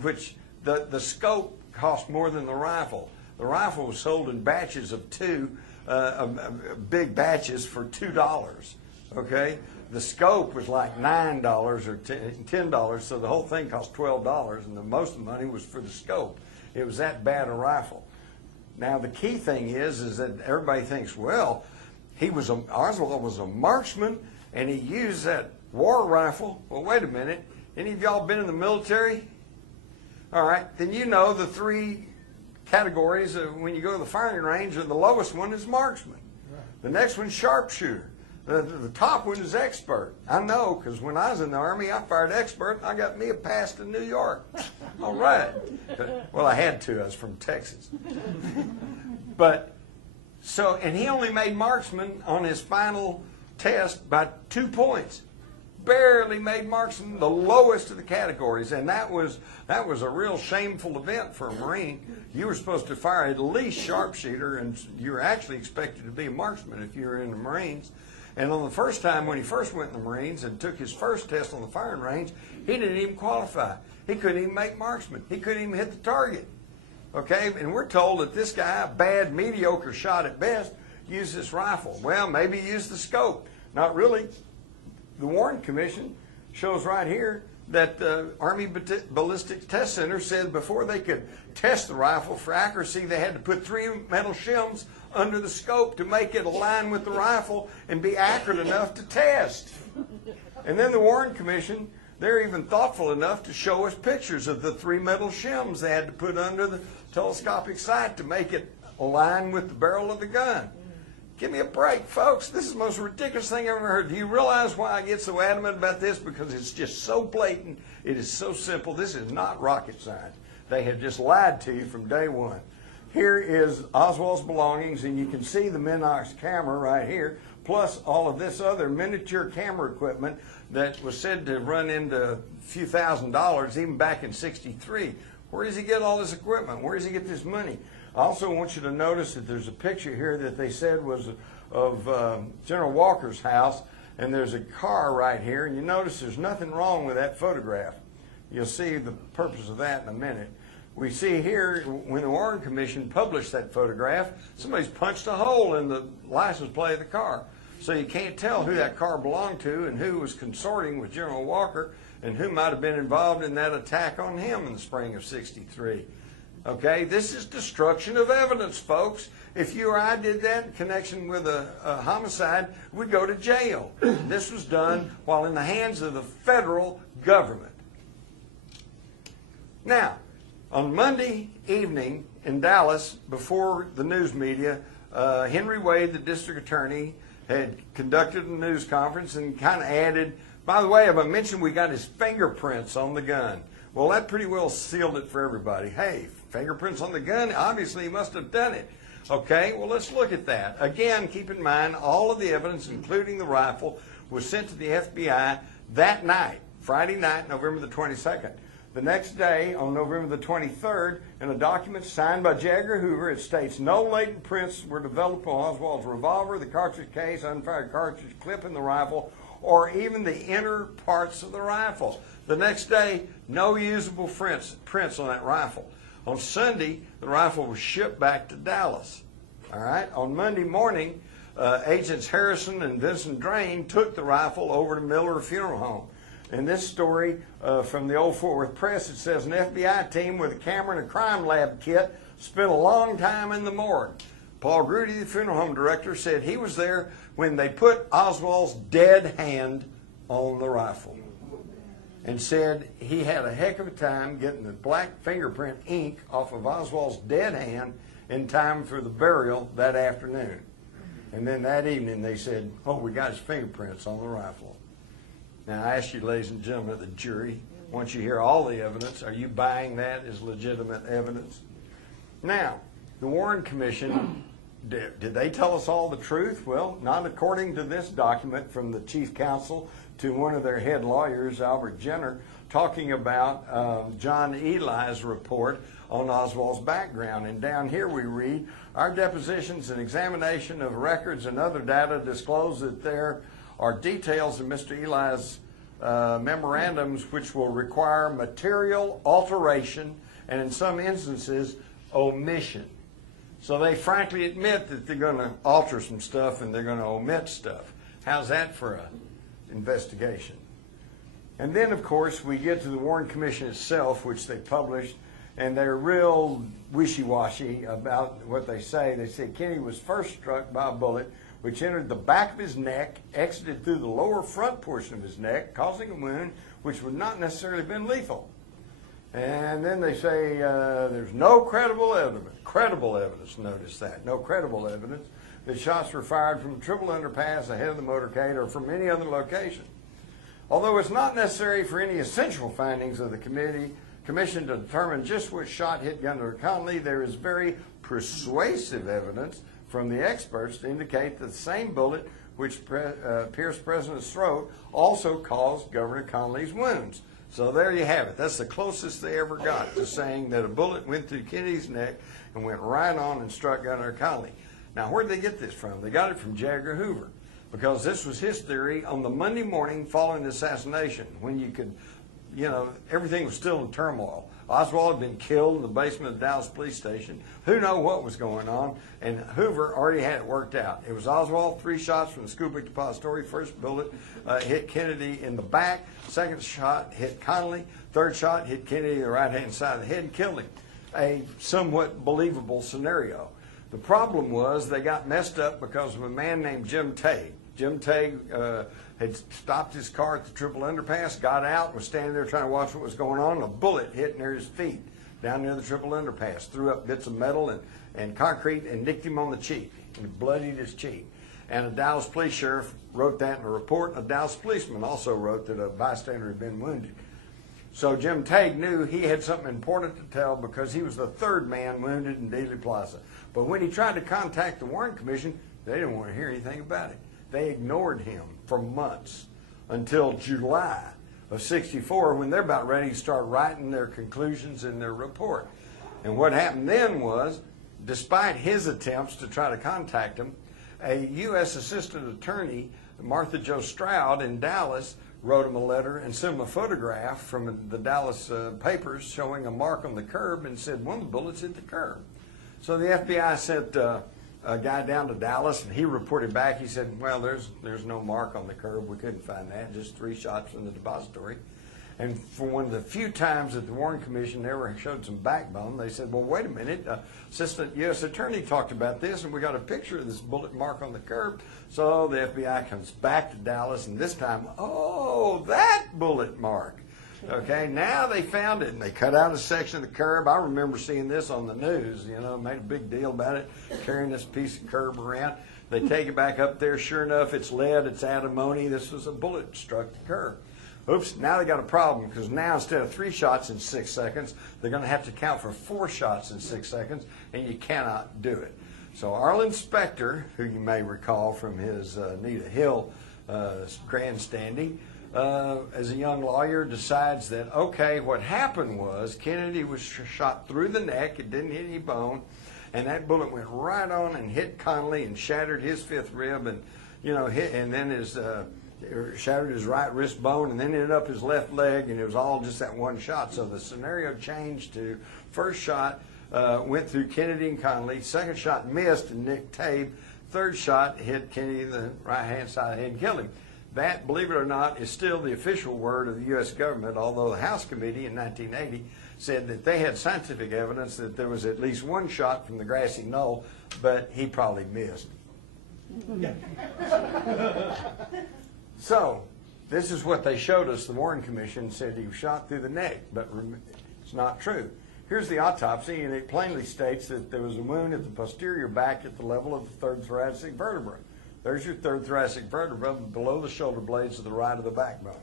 which the scope cost more than the rifle. The rifle was sold in batches of 2, big batches for $2. Okay, the scope was like $9 or $10, so the whole thing cost $12, and most of the money was for the scope. It was that bad a rifle. Now the key thing is that everybody thinks, well, Oswald was a marksman, and he used that war rifle. Well, wait a minute. Any of y'all been in the military? All right, then you know the 3 categories when you go to the firing range, and the lowest one is marksman. The next one's sharpshooter. The top one is expert. I know, because when I was in the Army, I fired expert, and I got me a pass to New York. All right. Well, I had to. I was from Texas. And he only made marksman on his final test by 2 points. Barely made marksman, the lowest of the categories, and that was a real shameful event for a Marine. You were supposed to fire at least sharpshooter, and you were actually expected to be a marksman if you were in the Marines. And on the first time when he first went in the Marines and took his first test on the firing range, he didn't even qualify. He couldn't even make marksman. He couldn't even hit the target. Okay, and we're told that this guy, a bad, mediocre shot at best, used this rifle. Well, maybe he used the scope. Not really. The Warren Commission shows right here that the Army Ballistics Test Center said before they could test the rifle for accuracy, they had to put 3 metal shims under the scope to make it align with the rifle and be accurate enough to test. And then the Warren Commission, they're even thoughtful enough to show us pictures of the 3 metal shims they had to put under the telescopic sight to make it align with the barrel of the gun. Give me a break, folks. This is the most ridiculous thing I've ever heard. Do you realize why I get so adamant about this? Because it's just so blatant. It is so simple. This is not rocket science. They have just lied to you from day one. Here is Oswald's belongings, and you can see the Minox camera right here, plus all of this other miniature camera equipment that was said to run into a few $1,000s even back in '63. Where does he get all this equipment? Where does he get this money? I also want you to notice that there's a picture here that they said was of General Walker's house, and there's a car right here, and you notice there's nothing wrong with that photograph. You'll see the purpose of that in a minute. We see here, when the Warren Commission published that photograph, somebody's punched a hole in the license plate of the car. So you can't tell who that car belonged to and who was consorting with General Walker and who might have been involved in that attack on him in the spring of '63. Okay, this is destruction of evidence, folks. If you or I did that in connection with a homicide, we'd go to jail. This was done while in the hands of the federal government. Now, on Monday evening in Dallas, before the news media, Henry Wade, the district attorney, had conducted a news conference and kind of added, by the way, I mentioned we got his fingerprints on the gun. Well, that pretty well sealed it for everybody. Hey, fingerprints on the gun? Obviously, he must have done it. Okay, well, let's look at that. Again, keep in mind, all of the evidence, including the rifle, was sent to the FBI that night, Friday night, November the 22nd. The next day, on November the 23rd, in a document signed by J. Edgar Hoover, it states, no latent prints were developed on Oswald's revolver, the cartridge case, unfired cartridge clip in the rifle, or even the inner parts of the rifle. The next day, no usable prints on that rifle. On Sunday, the rifle was shipped back to Dallas. All right. On Monday morning, Agents Harrison and Vincent Drain took the rifle over to Miller Funeral Home. In this story from the old Fort Worth Press, it says an FBI team with a camera and a crime lab kit spent a long time in the morgue. Paul Grudy, the funeral home director, said he was there when they put Oswald's dead hand on the rifle, and said he had a heck of a time getting the black fingerprint ink off of Oswald's dead hand in time for the burial that afternoon. And then that evening they said, oh, we got his fingerprints on the rifle. Now I ask you, ladies and gentlemen of the jury, once you hear all the evidence, are you buying that as legitimate evidence? Now, the Warren Commission, did they tell us all the truth? Well, not according to this document from the chief counsel to one of their head lawyers, Albert Jenner, talking about John Eli's report on Oswald's background. And down here we read, our depositions and examination of records and other data disclose that there are details in Mr. Eli's memorandums which will require material alteration and in some instances omission. So they frankly admit that they're going to alter some stuff and they're going to omit stuff. How's that for an investigation? And then, of course, we get to the Warren Commission itself, which they published, and they're real wishy-washy about what they say. They say Kennedy was first struck by a bullet which entered the back of his neck, exited through the lower front portion of his neck, causing a wound which would not necessarily have been lethal. And then they say there's no credible evidence, notice that, no credible evidence that shots were fired from a triple underpass ahead of the motorcade or from any other location. Although it's not necessary for any essential findings of the commission to determine just which shot hit Governor Connally, there is very persuasive evidence from the experts to indicate that the same bullet which pierced President's throat also caused Governor Connally's wounds. So there you have it. That's the closest they ever got to saying that a bullet went through Kennedy's neck and went right on and struck Governor Connally. Now, where did they get this from? They got it from J. Edgar Hoover, because this was his theory on the Monday morning following the assassination, when you could, everything was still in turmoil. Oswald had been killed in the basement of the Dallas police station. Who knew what was going on? And Hoover already had it worked out. It was Oswald, 3 shots from the Scuba Depository. First bullet hit Kennedy in the back. Second shot hit Connally. Third shot hit Kennedy in the right-hand side of the head and killed him. A somewhat believable scenario. The problem was they got messed up because of a man named Jim Tague. Jim Tague had stopped his car at the Triple Underpass, got out, was standing there trying to watch what was going on, and a bullet hit near his feet down near the Triple Underpass, threw up bits of metal and concrete and nicked him on the cheek, and bloodied his cheek. And a Dallas police sheriff wrote that in a report, and a Dallas policeman also wrote that a bystander had been wounded. So Jim Tague knew he had something important to tell because he was the 3rd man wounded in Dealey Plaza. But when he tried to contact the Warren Commission, they didn't want to hear anything about it. They ignored him for months until July of '64, when they're about ready to start writing their conclusions in their report. And what happened then was, despite his attempts to try to contact him, a U.S. Assistant Attorney, Martha Jo Stroud in Dallas, wrote him a letter and sent him a photograph from the Dallas papers showing a mark on the curb and said one of the bullets hit the curb. So the FBI sent a guy down to Dallas, and he reported back. He said, well, there's no mark on the curb. We couldn't find that, just 3 shots from the depository. And for one of the few times that the Warren Commission ever showed some backbone, they said, well, wait a minute, Assistant U.S. Attorney talked about this, and we got a picture of this bullet mark on the curb. So the FBI comes back to Dallas, and this time, oh, that bullet mark. Okay, now they found it, and they cut out a section of the curb. I remember seeing this on the news, made a big deal about it, carrying this piece of curb around. They take it back up there. Sure enough, it's lead, it's antimony. This was a bullet that struck the curb. Oops, now they got a problem, because now instead of 3 shots in 6 seconds, they're going to have to count for 4 shots in 6 seconds, and you cannot do it. So Arlen Specter, who you may recall from his Anita Hill grandstanding, as a young lawyer, decides that, okay, what happened was Kennedy was shot through the neck. It didn't hit any bone, and that bullet went right on and hit Connally and shattered his 5th rib, and and then shattered his right wrist bone, and then ended up his left leg, and it was all just that one shot. So the scenario changed to first shot went through Kennedy and Connally, second shot missed and nicked Tabe, third shot hit Kennedy in the right-hand side of the head and killed him. That, believe it or not, is still the official word of the U.S. government, although the House Committee in 1980 said that they had scientific evidence that there was at least 1 shot from the grassy knoll, but he probably missed. So, this is what they showed us. The Warren Commission said he was shot through the neck, but it's not true. Here's the autopsy, and it plainly states that there was a wound at the posterior back at the level of the 3rd thoracic vertebra. There's your 3rd thoracic vertebra below the shoulder blades to the right of the backbone.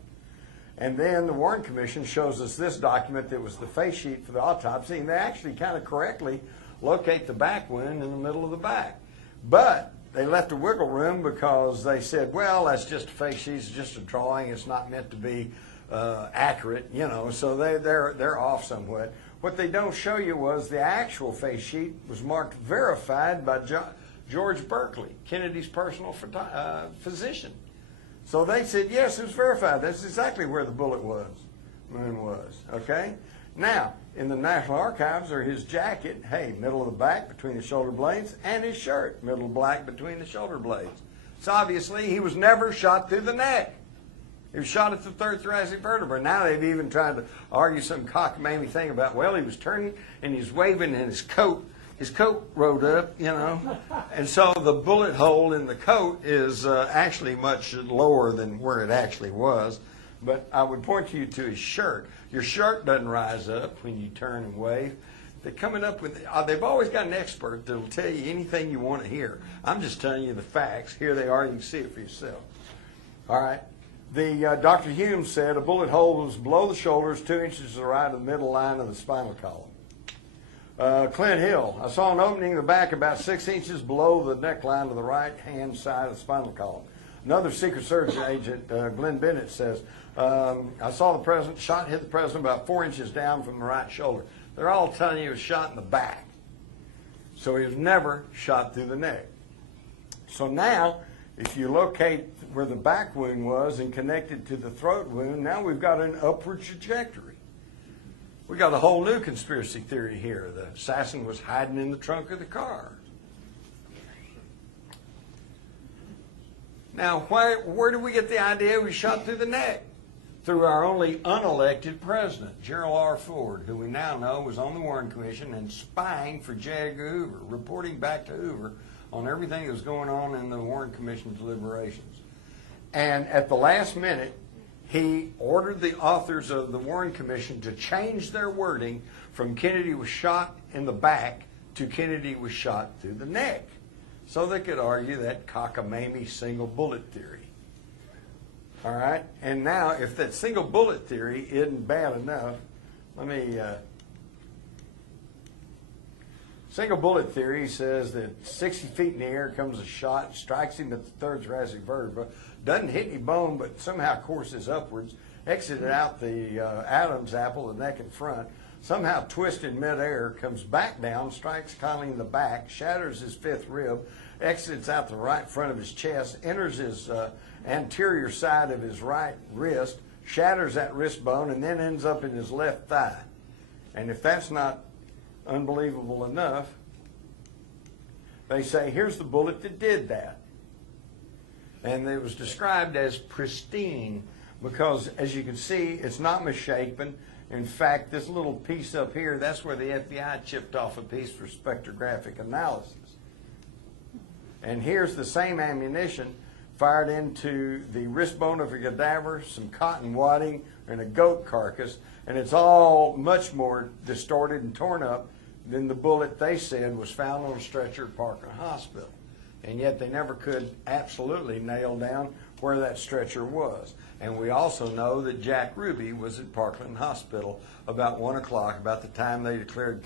And then the Warren Commission shows us this document that was the face sheet for the autopsy, and they actually kind of correctly locate the back wound in the middle of the back. But they left a wiggle room because they said, well, that's just a face sheet, it's just a drawing, it's not meant to be accurate, so they're off somewhat. What they don't show you was the actual face sheet was marked verified by George Berkeley, Kennedy's personal physician. So they said, yes, it was verified. That's exactly where the bullet was, okay? Now, in the National Archives are his jacket, middle of the back between the shoulder blades, and his shirt, middle black between the shoulder blades. So obviously he was never shot through the neck. He was shot at the 3rd thoracic vertebra. Now they've even tried to argue some cockamamie thing about, well, he was turning and he's waving and his coat rode up, And so the bullet hole in the coat is actually much lower than where it actually was. But I would point you to his shirt. Your shirt doesn't rise up when you turn and wave. They're coming up with, they've always got an expert that will tell you anything you want to hear. I'm just telling you the facts. Here they are. You can see it for yourself. All right. Dr. Hume said a bullet hole was below the shoulders, 2 inches to the right of the middle line of the spinal column. Clint Hill, I saw an opening in the back about 6 inches below the neckline of the right-hand side of the spinal column. Another Secret Service agent, Glenn Bennett, says, I saw the president, shot hit the president about 4 inches down from the right shoulder. They're all telling you he was shot in the back. So he was never shot through the neck. So now If you locate where the back wound was and connect it to the throat wound, now we've got an upward trajectory. We got a whole new conspiracy theory here. The assassin was hiding in the trunk of the car. Now, where do we get the idea he was shot through the neck? Through our only unelected president, Gerald R. Ford, who we now know was on the Warren Commission and spying for J. Edgar Hoover, reporting back to Hoover on everything that was going on in the Warren Commission deliberations. And at the last minute, he ordered the authors of the Warren Commission to change their wording from Kennedy was shot in the back to Kennedy was shot through the neck, so they could argue that cockamamie single bullet theory. All right? And now, if that single bullet theory isn't bad enough, let me... Single bullet theory says that 60 feet in the air comes a shot, strikes him at the third thoracic vertebra, doesn't hit any bone, but somehow courses upwards, exited out the Adam's apple, the neck and front, somehow twists in midair, comes back down, strikes Conley in the back, shatters his fifth rib, exits out the right front of his chest, enters his anterior side of his right wrist, shatters that wrist bone, and then ends up in his left thigh. And if that's not unbelievable enough, they say, here's the bullet that did that. And it was described as pristine because, as you can see, it's not misshapen. In fact, this little piece up here, that's where the FBI chipped off a piece for spectrographic analysis. And here's the same ammunition fired into the wrist bone of a cadaver, some cotton wadding, and a goat carcass, and it's all much more distorted and torn up than the bullet they said was found on a stretcher at Parkland Hospital. And yet they never could absolutely nail down where that stretcher was. And we also know that Jack Ruby was at Parkland Hospital about 1 o'clock, about the time they declared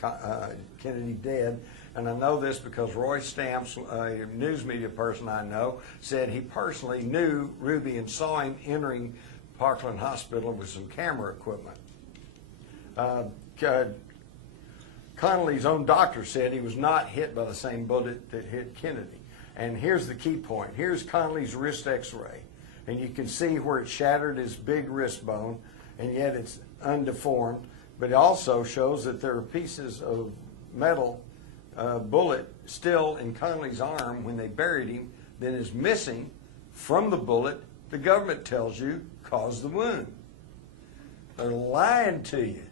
Kennedy dead. And I know this because Roy Stamps, a news media person I know, said he personally knew Ruby and saw him entering Parkland Hospital with some camera equipment. Connolly's own doctor said he was not hit by the same bullet that hit Kennedy. And here's the key point. Here's Connolly's wrist x-ray. And you can see where it shattered his big wrist bone, and yet it's undeformed. But it also shows that there are pieces of metal bullet still in Connolly's arm when they buried him that is missing from the bullet the government tells you caused the wound. They're lying to you.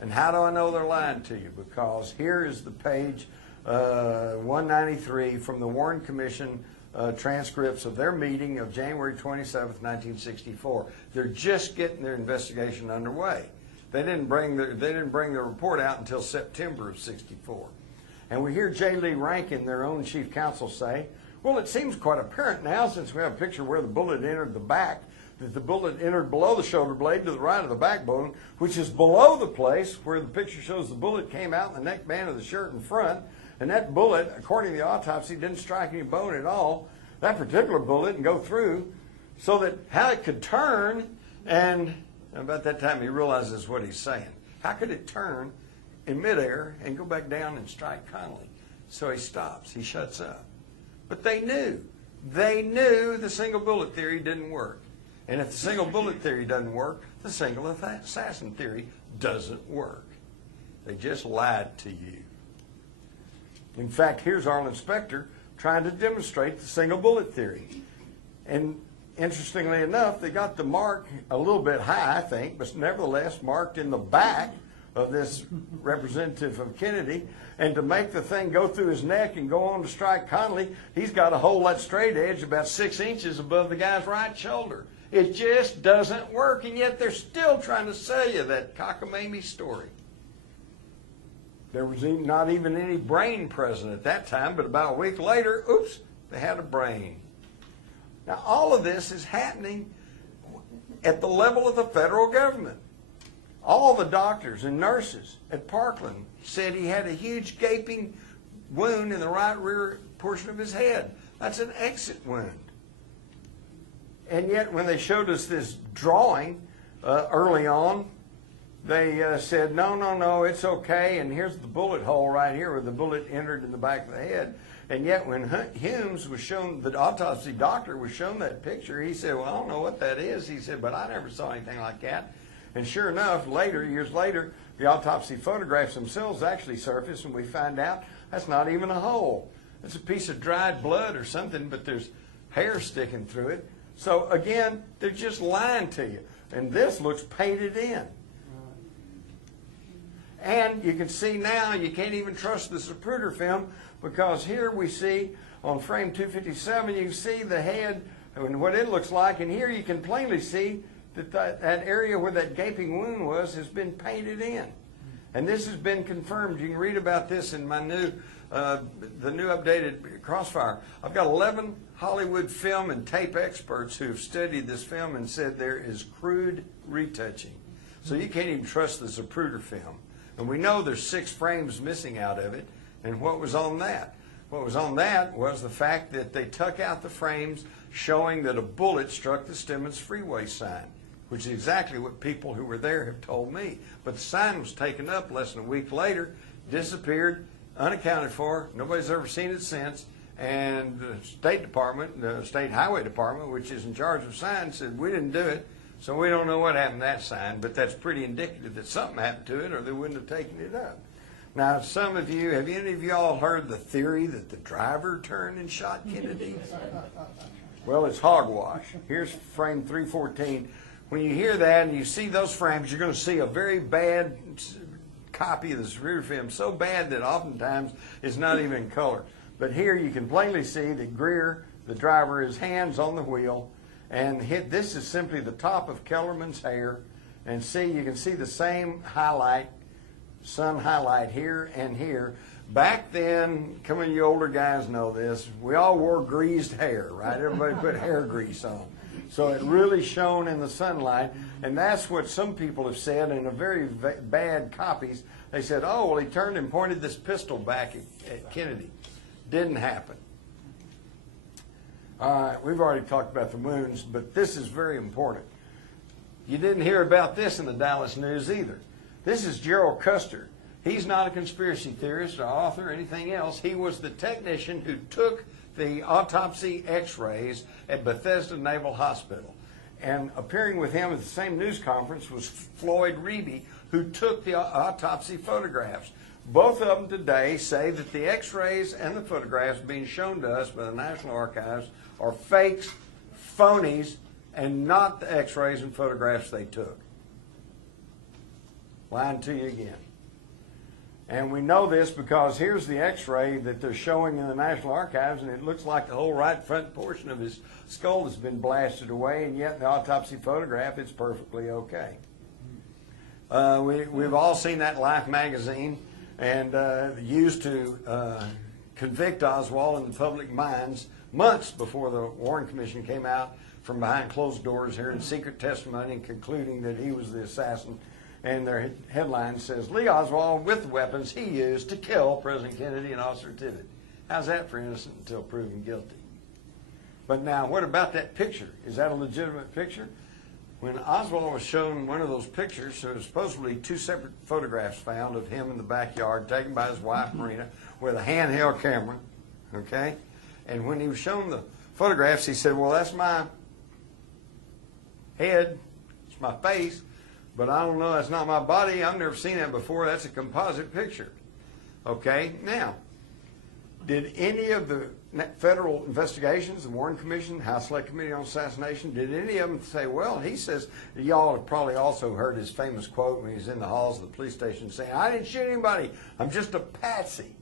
And how do I know they're lying to you? Because here is the page 193 from the Warren Commission transcripts of their meeting of January 27th, 1964. They're just getting their investigation underway. They didn't bring the report out until September of '64. And we hear J. Lee Rankin, their own chief counsel, say, well, it seems quite apparent now, since we have a picture where the bullet entered the back, that the bullet entered below the shoulder blade to the right of the backbone, which is below the place where the picture shows the bullet came out in the neckband of the shirt in front. And that bullet, according to the autopsy, didn't strike any bone at all. That particular bullet didn't go through, so that how it could turn, and about that time he realizes what he's saying. How could it turn in midair and go back down and strike Connolly? So he stops. He shuts up. But they knew. They knew the single bullet theory didn't work. And if the single bullet theory doesn't work, the single assassin theory doesn't work. They just lied to you. In fact, here's Arlen Specter trying to demonstrate the single bullet theory. And interestingly enough, they got the mark a little bit high, I think, but nevertheless marked in the back of this representative of Kennedy. And to make the thing go through his neck and go on to strike Connolly, he's got to hold that straight edge about 6 inches above the guy's right shoulder. It just doesn't work, and yet they're still trying to sell you that cockamamie story. There was not even any brain present at that time, but about a week later, oops, they had a brain. Now, all of this is happening at the level of the federal government. All the doctors and nurses at Parkland said he had a huge gaping wound in the right rear portion of his head. That's an exit wound. And yet, when they showed us this drawing early on, they said, no, it's okay, and here's the bullet hole right here where the bullet entered in the back of the head. And yet when Humes was shown, the autopsy doctor was shown that picture, he said, well, I don't know what that is. He said, but I never saw anything like that. And sure enough, years later, the autopsy photographs themselves actually surfaced, and we find out that's not even a hole. It's a piece of dried blood or something, but there's hair sticking through it. So again, they're just lying to you. And this looks painted in. And you can see now you can't even trust the Zapruder film, because here we see on frame 257, you can see the head and what it looks like, and here you can plainly see that that area where that gaping wound was has been painted in. And this has been confirmed. You can read about this in my new, the new updated Crossfire. I've got 11 Hollywood film and tape experts who have studied this film and said there is crude retouching. So you can't even trust the Zapruder film. And we know there's 6 frames missing out of it. And what was on that? What was on that was the fact that they took out the frames showing that a bullet struck the Stemmons Freeway sign, which is exactly what people who were there have told me. But the sign was taken up less than a week later, disappeared, unaccounted for. Nobody's ever seen it since. And the State Department, the State Highway Department, which is in charge of signs, said, we didn't do it, so we don't know what happened to that sign. But that's pretty indicative that something happened to it, or they wouldn't have taken it up. Now, some of you, have any of you all heard the theory that the driver turned and shot Kennedy? Well, it's hogwash. Here's frame 314. When you hear that and you see those frames, you're going to see a very bad copy of the Zapruder film, so bad that oftentimes it's not even in color. But here you can plainly see that Greer, the driver, his hands on the wheel, and this is simply the top of Kellerman's hair. And see, you can see the same highlight, sun highlight here and here. Back then, some of you older guys know this, we all wore greased hair, right? Everybody put hair grease on. So it really shone in the sunlight, and that's what some people have said in a very bad copies. They said, oh, well, he turned and pointed this pistol back at Kennedy. Didn't happen. All right, we've already talked about the wounds, but this is very important. You didn't hear about this in the Dallas News either. This is Gerald Custer. He's not a conspiracy theorist or author or anything else. He was the technician who took the autopsy x-rays at Bethesda Naval Hospital. And appearing with him at the same news conference was Floyd Reeby, who took the autopsy photographs. Both of them today say that the x-rays and the photographs being shown to us by the National Archives are fakes, phonies, and not the x-rays and photographs they took. Lying to you again. And we know this because here's the x-ray that they're showing in the National Archives, and it looks like the whole right front portion of his skull has been blasted away, and yet in the autopsy photograph it's perfectly okay. We've all seen that Life magazine, and used to convict Oswald in the public minds months before the Warren Commission came out from behind closed doors here in secret testimony and concluding that he was the assassin. And their headline says, Lee Oswald with the weapons he used to kill President Kennedy and Officer Tibbet. How's that for innocent until proven guilty? But now, what about that picture? Is that a legitimate picture? When Oswald was shown one of those pictures, there was supposedly 2 separate photographs found of him in the backyard taken by his wife, Marina, with a handheld camera, okay? And when he was shown the photographs, he said, well, that's my head, it's my face, but I don't know, that's not my body. I've never seen that before. That's a composite picture. Okay, now, did any of the federal investigations, the Warren Commission, House Select Committee on Assassination, did any of them say, well, he says, y'all have probably also heard his famous quote when he's in the halls of the police station saying, I didn't shoot anybody, I'm just a patsy.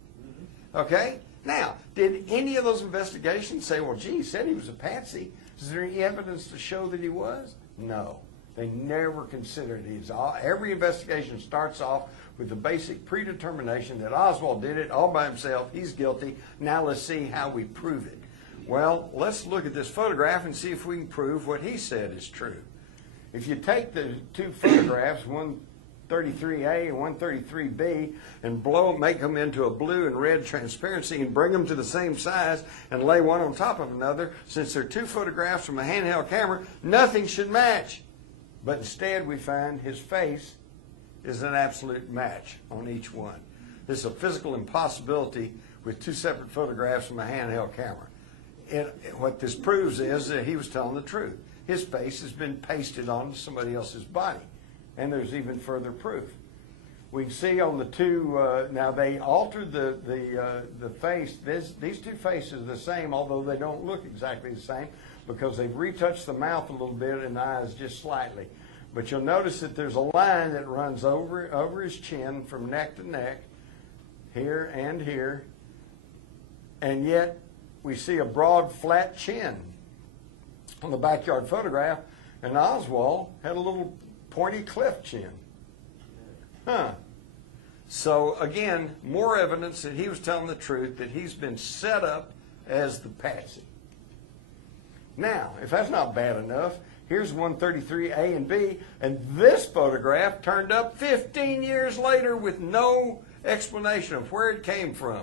Okay, now, did any of those investigations say, well, gee, he said he was a patsy. Is there any evidence to show that he was? No. They never considered it. Every investigation starts off with the basic predetermination that Oswald did it all by himself. He's guilty. Now let's see how we prove it. Well, let's look at this photograph and see if we can prove what he said is true. If you take the 2 photographs, 133A and 133B, and make them into a blue and red transparency and bring them to the same size and lay one on top of another, since they're 2 photographs from a handheld camera, nothing should match. But instead we find his face is an absolute match on each one. This is a physical impossibility with two separate photographs from a handheld camera. And what this proves is that he was telling the truth. His face has been pasted onto somebody else's body. And there's even further proof. We can see on the two, now they altered the face. These two faces are the same, although they don't look exactly the same, because they've retouched the mouth a little bit and the eyes just slightly. But you'll notice that there's a line that runs over his chin from neck to neck, here and here, and yet we see a broad, flat chin on the backyard photograph, and Oswald had a little pointy cleft chin. Huh. So again, more evidence that he was telling the truth, that he's been set up as the patsy. Now, if that's not bad enough, here's 133A and B, and this photograph turned up 15 years later with no explanation of where it came from.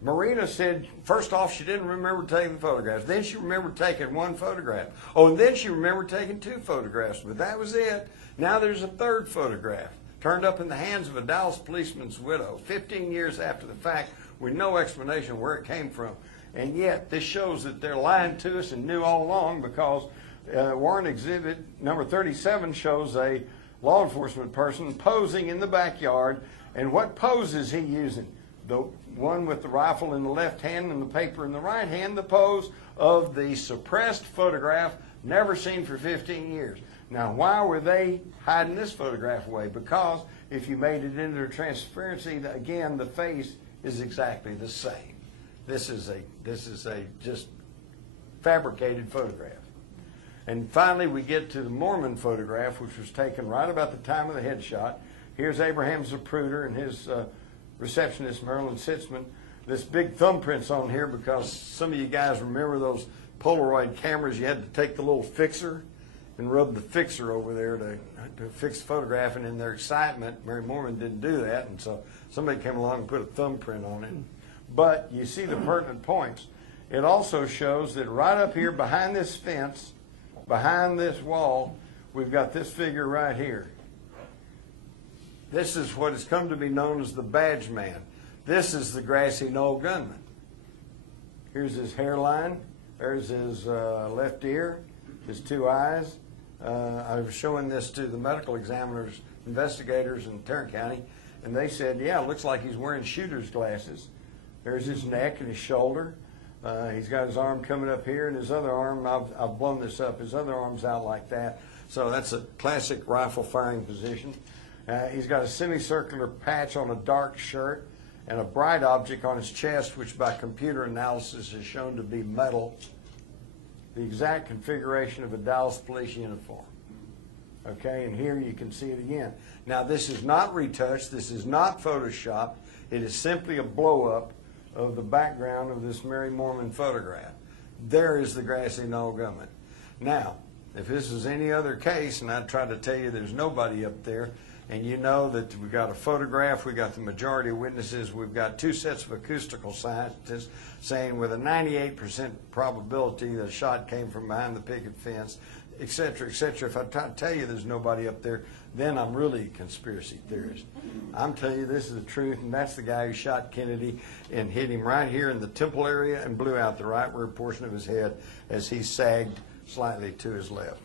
Marina said, first off, she didn't remember taking the photographs. Then she remembered taking one photograph. Oh, and then she remembered taking two photographs, but that was it. Now there's a third photograph, turned up in the hands of a Dallas policeman's widow, 15 years after the fact, with no explanation where it came from. And yet, this shows that they're lying to us and knew all along, because warrant exhibit number 37 shows a law enforcement person posing in the backyard. And what pose is he using? The one with the rifle in the left hand and the paper in the right hand, the pose of the suppressed photograph, never seen for 15 years. Now, why were they hiding this photograph away? Because if you made it into transparency, again, the face is exactly the same. This is a just fabricated photograph. And finally, we get to the Mormon photograph, which was taken right about the time of the headshot. Here's Abraham Zapruder and his receptionist, Marilyn Sitzman. This big thumbprint's on here because some of you guys remember those Polaroid cameras. You had to take the little fixer and rub the fixer over there to fix the photograph, and in their excitement, Mary Mormon didn't do that, and so somebody came along and put a thumbprint on it. But you see the pertinent points. It also shows that right up here behind this fence, behind this wall, we've got this figure right here. This is what has come to be known as the Badge Man. This is the grassy knoll gunman. Here's his hairline. There's his left ear, his two eyes. I was showing this to the medical examiners, investigators in Tarrant County, and they said, yeah, it looks like he's wearing shooter's glasses. There's his neck and his shoulder. He's got his arm coming up here, and his other arm, I've blown this up, his other arm's out like that. So that's a classic rifle firing position. He's got a semicircular patch on a dark shirt and a bright object on his chest, which by computer analysis is shown to be metal, the exact configuration of a Dallas police uniform. Okay, and here you can see it again. Now, this is not retouched. This is not photoshopped. It is simply a blow-up of the background of this Mary Mormon photograph. There is the grassy knoll gunman. Now, if this is any other case, and I try to tell you there's nobody up there, and you know that we've got a photograph, we've got the majority of witnesses, we've got two sets of acoustical scientists saying with a 98% probability the shot came from behind the picket fence, et cetera, et cetera. If I try to tell you there's nobody up there, then I'm really a conspiracy theorist. I'm telling you this is the truth, and that's the guy who shot Kennedy and hit him right here in the temple area and blew out the right rear portion of his head as he sagged slightly to his left.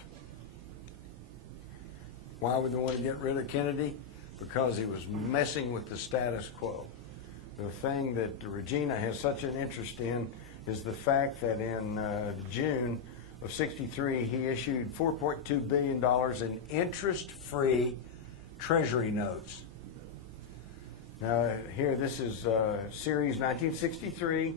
Why would they want to get rid of Kennedy? Because he was messing with the status quo. The thing that Regina has such an interest in is the fact that in June of '63, he issued $4.2 billion in interest-free Treasury notes. Now, here, this is Series 1963,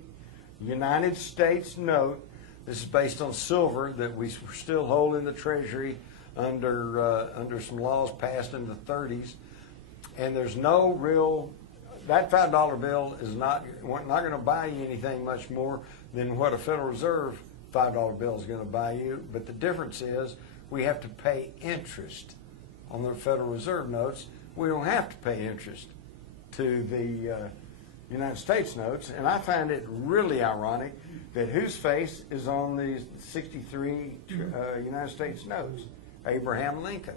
United States note. This is based on silver that we still hold in the Treasury under some laws passed in the 30s. And there's no real, that $5 bill is not going to buy you anything much more than what a Federal Reserve $5 bill is going to buy you. But the difference is we have to pay interest on the Federal Reserve notes. We don't have to pay interest to the United States notes. And I find it really ironic that whose face is on these 63 United States notes? Abraham Lincoln,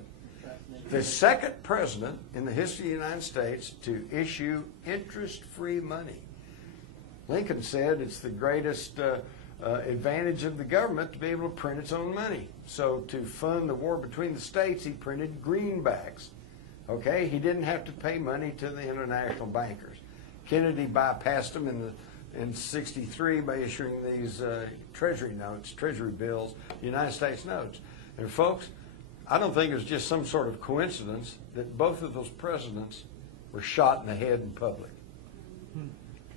the second president in the history of the United States to issue interest-free money. Lincoln said it's the greatest advantage of the government to be able to print its own money. So to fund the war between the states, he printed greenbacks. Okay, he didn't have to pay money to the international bankers. Kennedy bypassed them in '63 by issuing these treasury notes, treasury bills, United States notes. And folks, I don't think it was just some sort of coincidence that both of those presidents were shot in the head in public.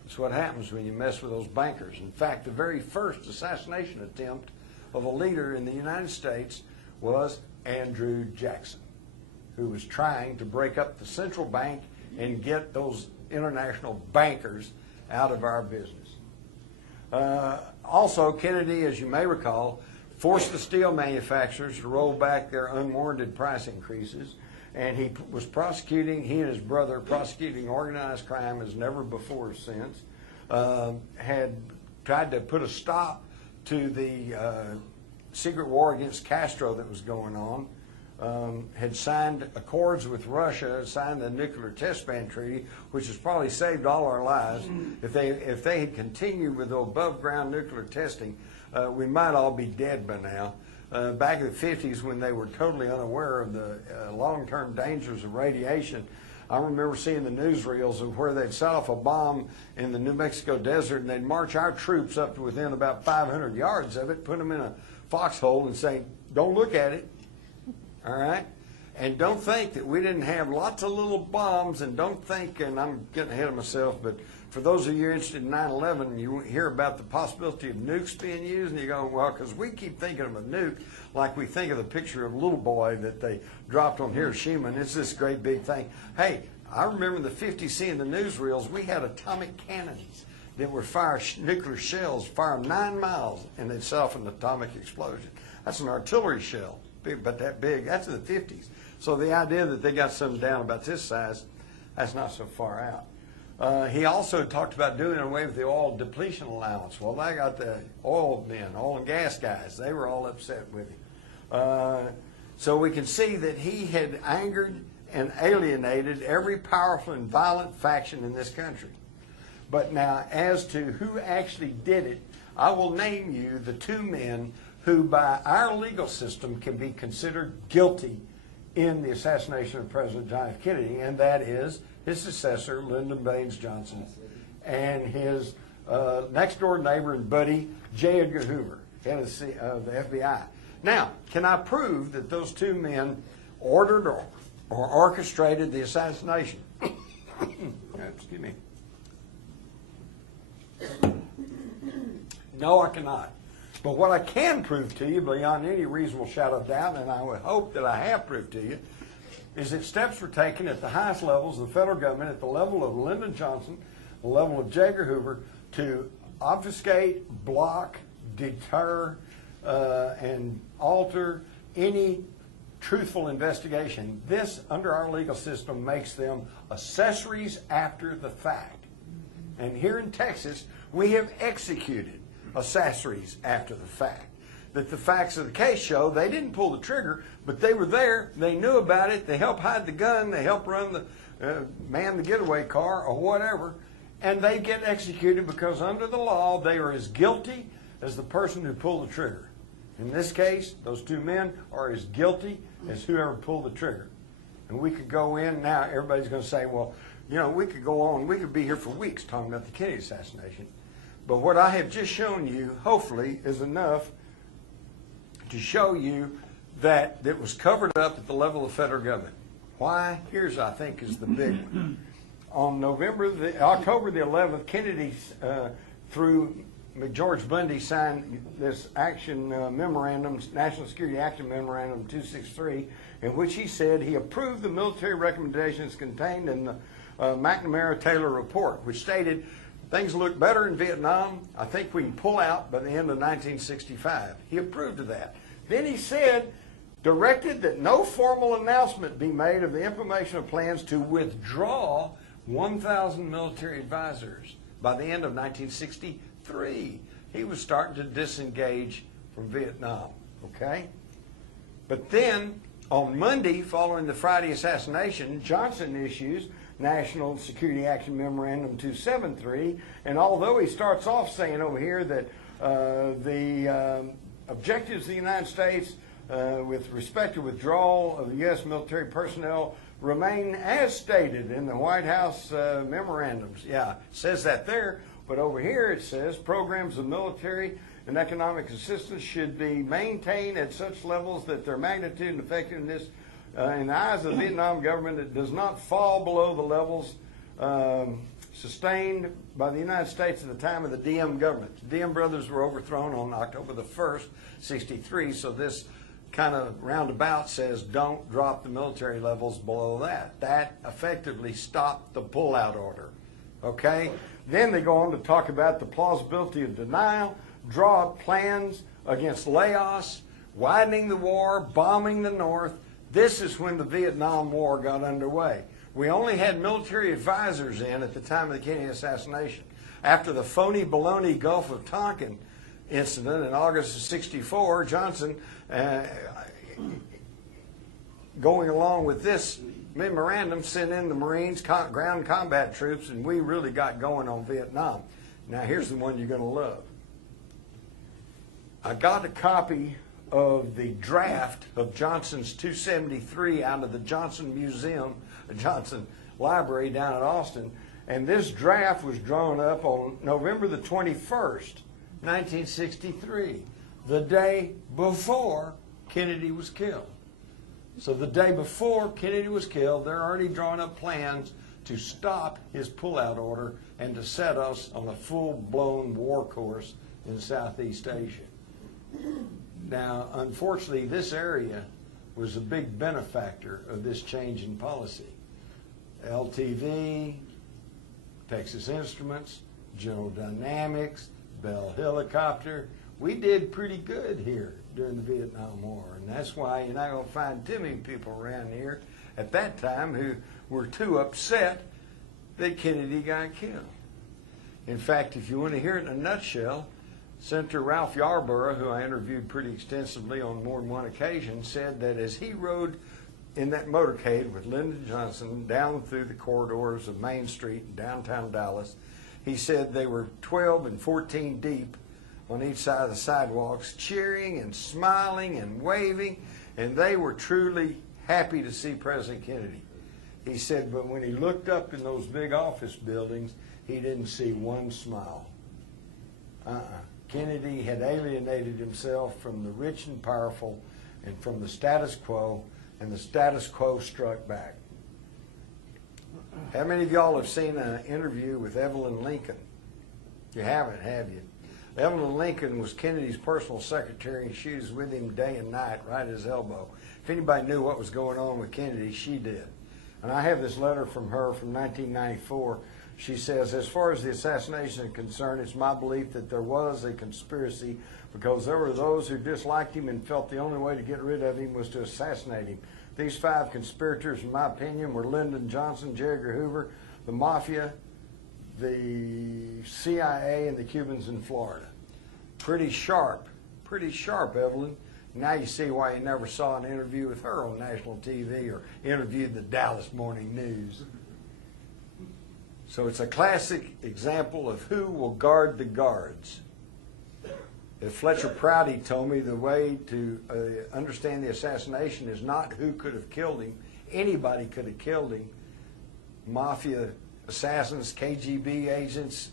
That's what happens when you mess with those bankers. In fact, the very first assassination attempt of a leader in the United States was Andrew Jackson, who was trying to break up the central bank and get those international bankers out of our business. Also, Kennedy, as you may recall, forced the steel manufacturers to roll back their unwarranted price increases, and he was prosecuting, he and his brother, prosecuting organized crime as never before since, had tried to put a stop to the secret war against Castro that was going on, had signed accords with Russia, signed the nuclear test ban treaty, which has probably saved all our lives. If they had continued with the above ground nuclear testing, we might all be dead by now. Back in the 50s, when they were totally unaware of the long-term dangers of radiation, I remember seeing the newsreels of where they'd set off a bomb in the New Mexico desert, and they'd march our troops up to within about 500 yards of it, put them in a foxhole and say, "Don't look at it." All right? And don't think that we didn't have lots of little bombs, and don't think, and I'm getting ahead of myself, but for those of you interested in 9/11, you hear about the possibility of nukes being used, and you go, well, because we keep thinking of a nuke like we think of the picture of Little Boy that they dropped on Hiroshima, and it's this great big thing. Hey, I remember in the 50s seeing the newsreels, we had atomic cannons that would fire nuclear shells, fire them 9 miles, and they'd set off an atomic explosion. That's an artillery shell, big, but that big. That's in the 50s. So the idea that they got something down about this size, that's not so far out. He also talked about doing away with the oil depletion allowance. Well, I got the oil men, oil and gas guys. They were all upset with him. So we can see that he had angered and alienated every powerful and violent faction in this country. But now, as to who actually did it, I will name you the 2 men who, by our legal system, can be considered guilty in the assassination of President John F. Kennedy, and that is his successor, Lyndon Baines Johnson, and his next-door neighbor and buddy, J. Edgar Hoover, head of the FBI. Now, can I prove that those 2 men ordered or orchestrated the assassination? Excuse me. No, I cannot. But what I can prove to you, beyond any reasonable shadow of doubt, and I would hope that I have proved to you, is that steps were taken at the highest levels of the federal government, at the level of Lyndon Johnson, the level of J. Edgar Hoover, to obfuscate, block, deter, and alter any truthful investigation. This, under our legal system, makes them accessories after the fact. And here in Texas, we have executed accessories after the fact. That the facts of the case show they didn't pull the trigger, but they were there, they knew about it, they helped hide the gun, they helped run the man the getaway car or whatever, and they get executed because under the law they are as guilty as the person who pulled the trigger. In this case, those 2 men are as guilty as whoever pulled the trigger. And we could go in now, everybody's going to say, well, you know, we could go on, we could be here for weeks talking about the Kennedy assassination. But what I have just shown you, hopefully, is enough to show you that it was covered up at the level of the federal government. Why? Here's, I think, is the big one. On October the 11th, Kennedy, through George Bundy, signed this action memorandum, National Security Action Memorandum 263, in which he said he approved the military recommendations contained in the McNamara-Taylor report, which stated things look better in Vietnam. I think we can pull out by the end of 1965. He approved of that. Then he said, directed that no formal announcement be made of the implementation of plans to withdraw 1,000 military advisors by the end of 1963. He was starting to disengage from Vietnam, okay? But then, on Monday, following the Friday assassination, Johnson issues National Security Action Memorandum 273. And although he starts off saying over here that the objectives of the United States with respect to withdrawal of the U.S. military personnel remain as stated in the White House memorandums. Yeah, it says that there, but over here it says programs of military and economic assistance should be maintained at such levels that their magnitude and effectiveness in the eyes of the Vietnam government, it does not fall below the levels sustained by the United States at the time of the Diem government. The Diem brothers were overthrown on October the 1st, 63, so this kind of roundabout says don't drop the military levels below that. That effectively stopped the pullout order. Okay? Then they go on to talk about the plausibility of denial, draw up plans against Laos, widening the war, bombing the North. This is when the Vietnam War got underway. We only had military advisors in at the time of the Kennedy assassination. After the phony baloney Gulf of Tonkin incident in August of 64, Johnson, going along with this memorandum, sent in the Marines, ground combat troops, and we really got going on Vietnam. Now here's the one you're going to love. I got a copy of the draft of Johnson's 273 out of the Johnson Museum, Johnson Library down in Austin, and this draft was drawn up on November the 21st, 1963, the day before Kennedy was killed. So the day before Kennedy was killed, they're already drawing up plans to stop his pullout order and to set us on a full-blown war course in Southeast Asia. Now, unfortunately, this area was a big benefactor of this change in policy. LTV, Texas Instruments, General Dynamics, Bell Helicopter. We did pretty good here during the Vietnam War, and that's why you're not going to find too many people around here at that time who were too upset that Kennedy got killed. In fact, if you want to hear it in a nutshell, Senator Ralph Yarborough, who I interviewed pretty extensively on more than one occasion, said that as he rode in that motorcade with Lyndon Johnson down through the corridors of Main Street in downtown Dallas, he said they were 12 and 14 deep on each side of the sidewalks, cheering and smiling and waving, and they were truly happy to see President Kennedy. He said, but when he looked up in those big office buildings, he didn't see one smile. Kennedy had alienated himself from the rich and powerful and from the status quo, and the status quo struck back. How many of y'all have seen an interview with Evelyn Lincoln? You haven't, have you? Evelyn Lincoln was Kennedy's personal secretary, and she was with him day and night, right at his elbow. If anybody knew what was going on with Kennedy, she did. And I have this letter from her from 1994. She says, as far as the assassination is concerned, it's my belief that there was a conspiracy because there were those who disliked him and felt the only way to get rid of him was to assassinate him. These 5 conspirators, in my opinion, were Lyndon Johnson, J. Edgar Hoover, the Mafia, the CIA, and the Cubans in Florida. Pretty sharp, Evelyn. Now you see why you never saw an interview with her on national TV or interviewed the Dallas Morning News. So it's a classic example of who will guard the guards. As Fletcher Prouty told me, the way to understand the assassination is not who could have killed him. Anybody could have killed him. Mafia assassins, KGB agents,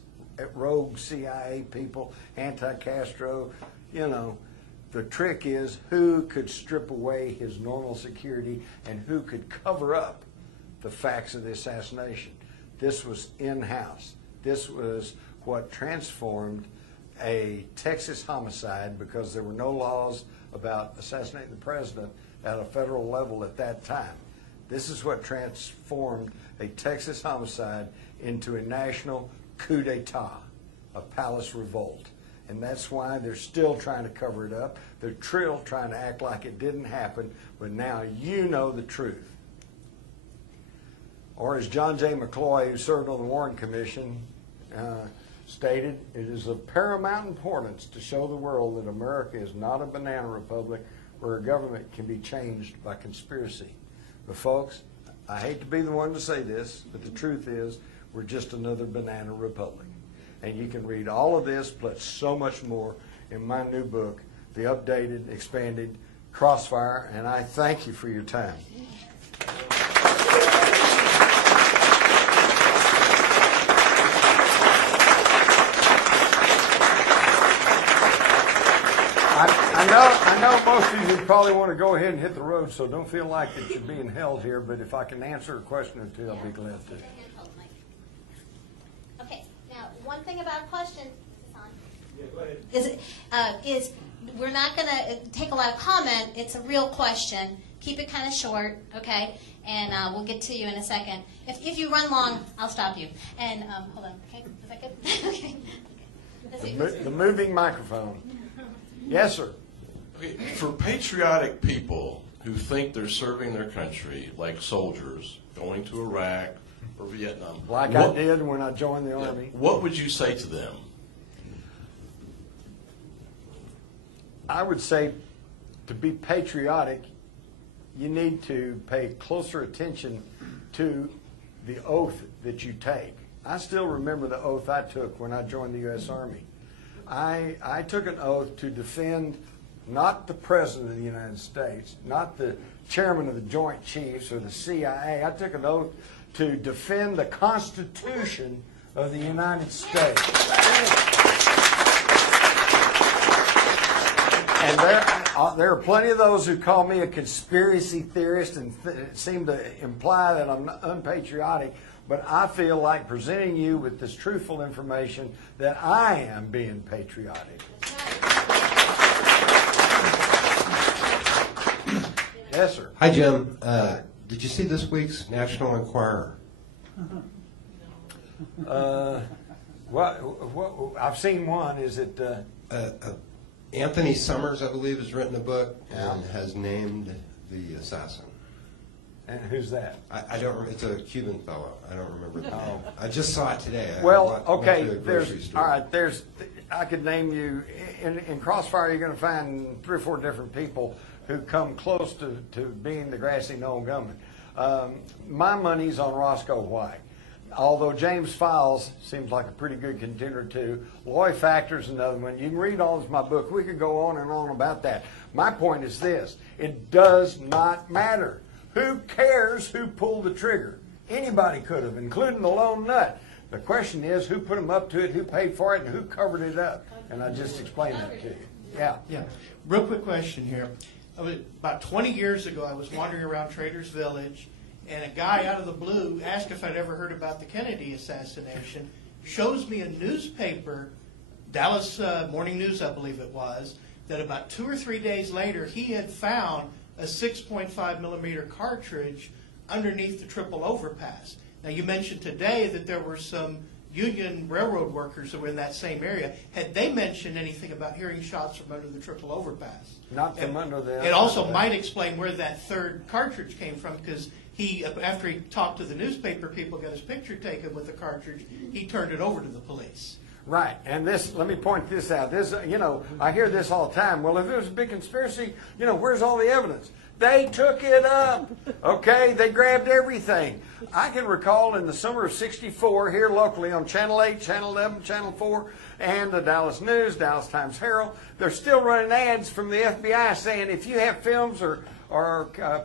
rogue CIA people, anti-Castro, you know. The trick is who could strip away his normal security and who could cover up the facts of the assassination. This was in-house. This was what transformed a Texas homicide, because there were no laws about assassinating the president at a federal level at that time. This is what transformed a Texas homicide into a national coup d'etat, a palace revolt. And that's why they're still trying to cover it up. They're still trying to act like it didn't happen, but now you know the truth. Or as John J. McCloy, who served on the Warren Commission, stated, it is of paramount importance to show the world that America is not a banana republic where a government can be changed by conspiracy. But folks, I hate to be the one to say this, but the truth is, we're just another banana republic. And you can read all of this, plus so much more, in my new book, The Updated, Expanded Crossfire, and I thank you for your time. I know most of you probably want to go ahead and hit the road, so don't feel like that you're being held here, but if I can answer a question or two, I'll be glad to. Okay, now, one thing about questions, Yeah, go ahead. is we're not going to take a lot of comment. It's a real question. Keep it kind of short, okay? And we'll get to you in a second. If you run long, I'll stop you. And hold on, okay? Is that good? Okay. The moving microphone. Yes, sir. Okay, for patriotic people who think they're serving their country, like soldiers going to Iraq or Vietnam, Like I did when I joined the Army. what would you say to them? I would say to be patriotic, you need to pay closer attention to the oath that you take. I still remember the oath I took when I joined the U.S. Army. I took an oath to defend not the President of the United States, not the Chairman of the Joint Chiefs or the CIA. I took an oath to defend the Constitution of the United States. And there are plenty of those who call me a conspiracy theorist and seem to imply that I'm unpatriotic, but I feel like presenting you with this truthful information that I am being patriotic. Yes, sir. Hi, Jim. Did you see this week's National Enquirer? I've seen one. Is it? Anthony Summers, I believe, has written a book and has named the assassin. And who's that? I don't remember. It's a Cuban fellow. I don't remember the name. I just saw it today. Well, went okay. to the grocery store. All right. I could name you in Crossfire. You're going to find 3 or 4 different people who come close to being the grassy knoll gunman. My money's on Roscoe White. Although James Files seems like a pretty good contender too. Loy Factor's another one. You can read all of my book. We could go on and on about that. My point is this. It does not matter. Who cares who pulled the trigger? Anybody could have, including the lone nut. The question is who put them up to it, who paid for it, and who covered it up. And I just explained that to you. Yeah. Yeah. Real quick question here. About 20 years ago, I was wandering around Traders Village, and a guy out of the blue asked if I'd ever heard about the Kennedy assassination, shows me a newspaper, Dallas Morning News, I believe it was, that about 2 or 3 days later, he had found a 6.5 millimeter cartridge underneath the triple overpass. Now, you mentioned today that there were some Union railroad workers that were in that same area. Had they mentioned anything about hearing shots from under the triple overpass? Not from under the... It also might explain where that third cartridge came from, because he, after he talked to the newspaper people, got his picture taken with the cartridge, he turned it over to the police. Right, and this, let me point this out. This, I hear this all the time. Well, if it was a big conspiracy, where's all the evidence? They took it up, okay? They grabbed everything. I can recall in the summer of '64 here locally on Channel 8, Channel 11, Channel 4, and the Dallas News, Dallas Times-Herald, they're still running ads from the FBI saying if you have films or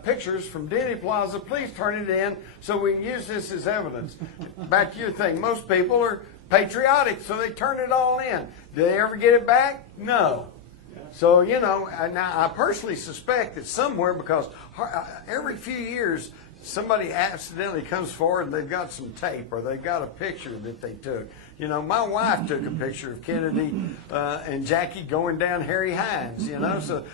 pictures from Denny Plaza, please turn it in so we can use this as evidence. Back to your thing, most people are patriotic, so they turn it all in. Do they ever get it back? No. So, now I personally suspect that somewhere, because every few years somebody accidentally comes forward and they've got some tape or they've got a picture that they took. My wife took a picture of Kennedy and Jackie going down Harry Hines, so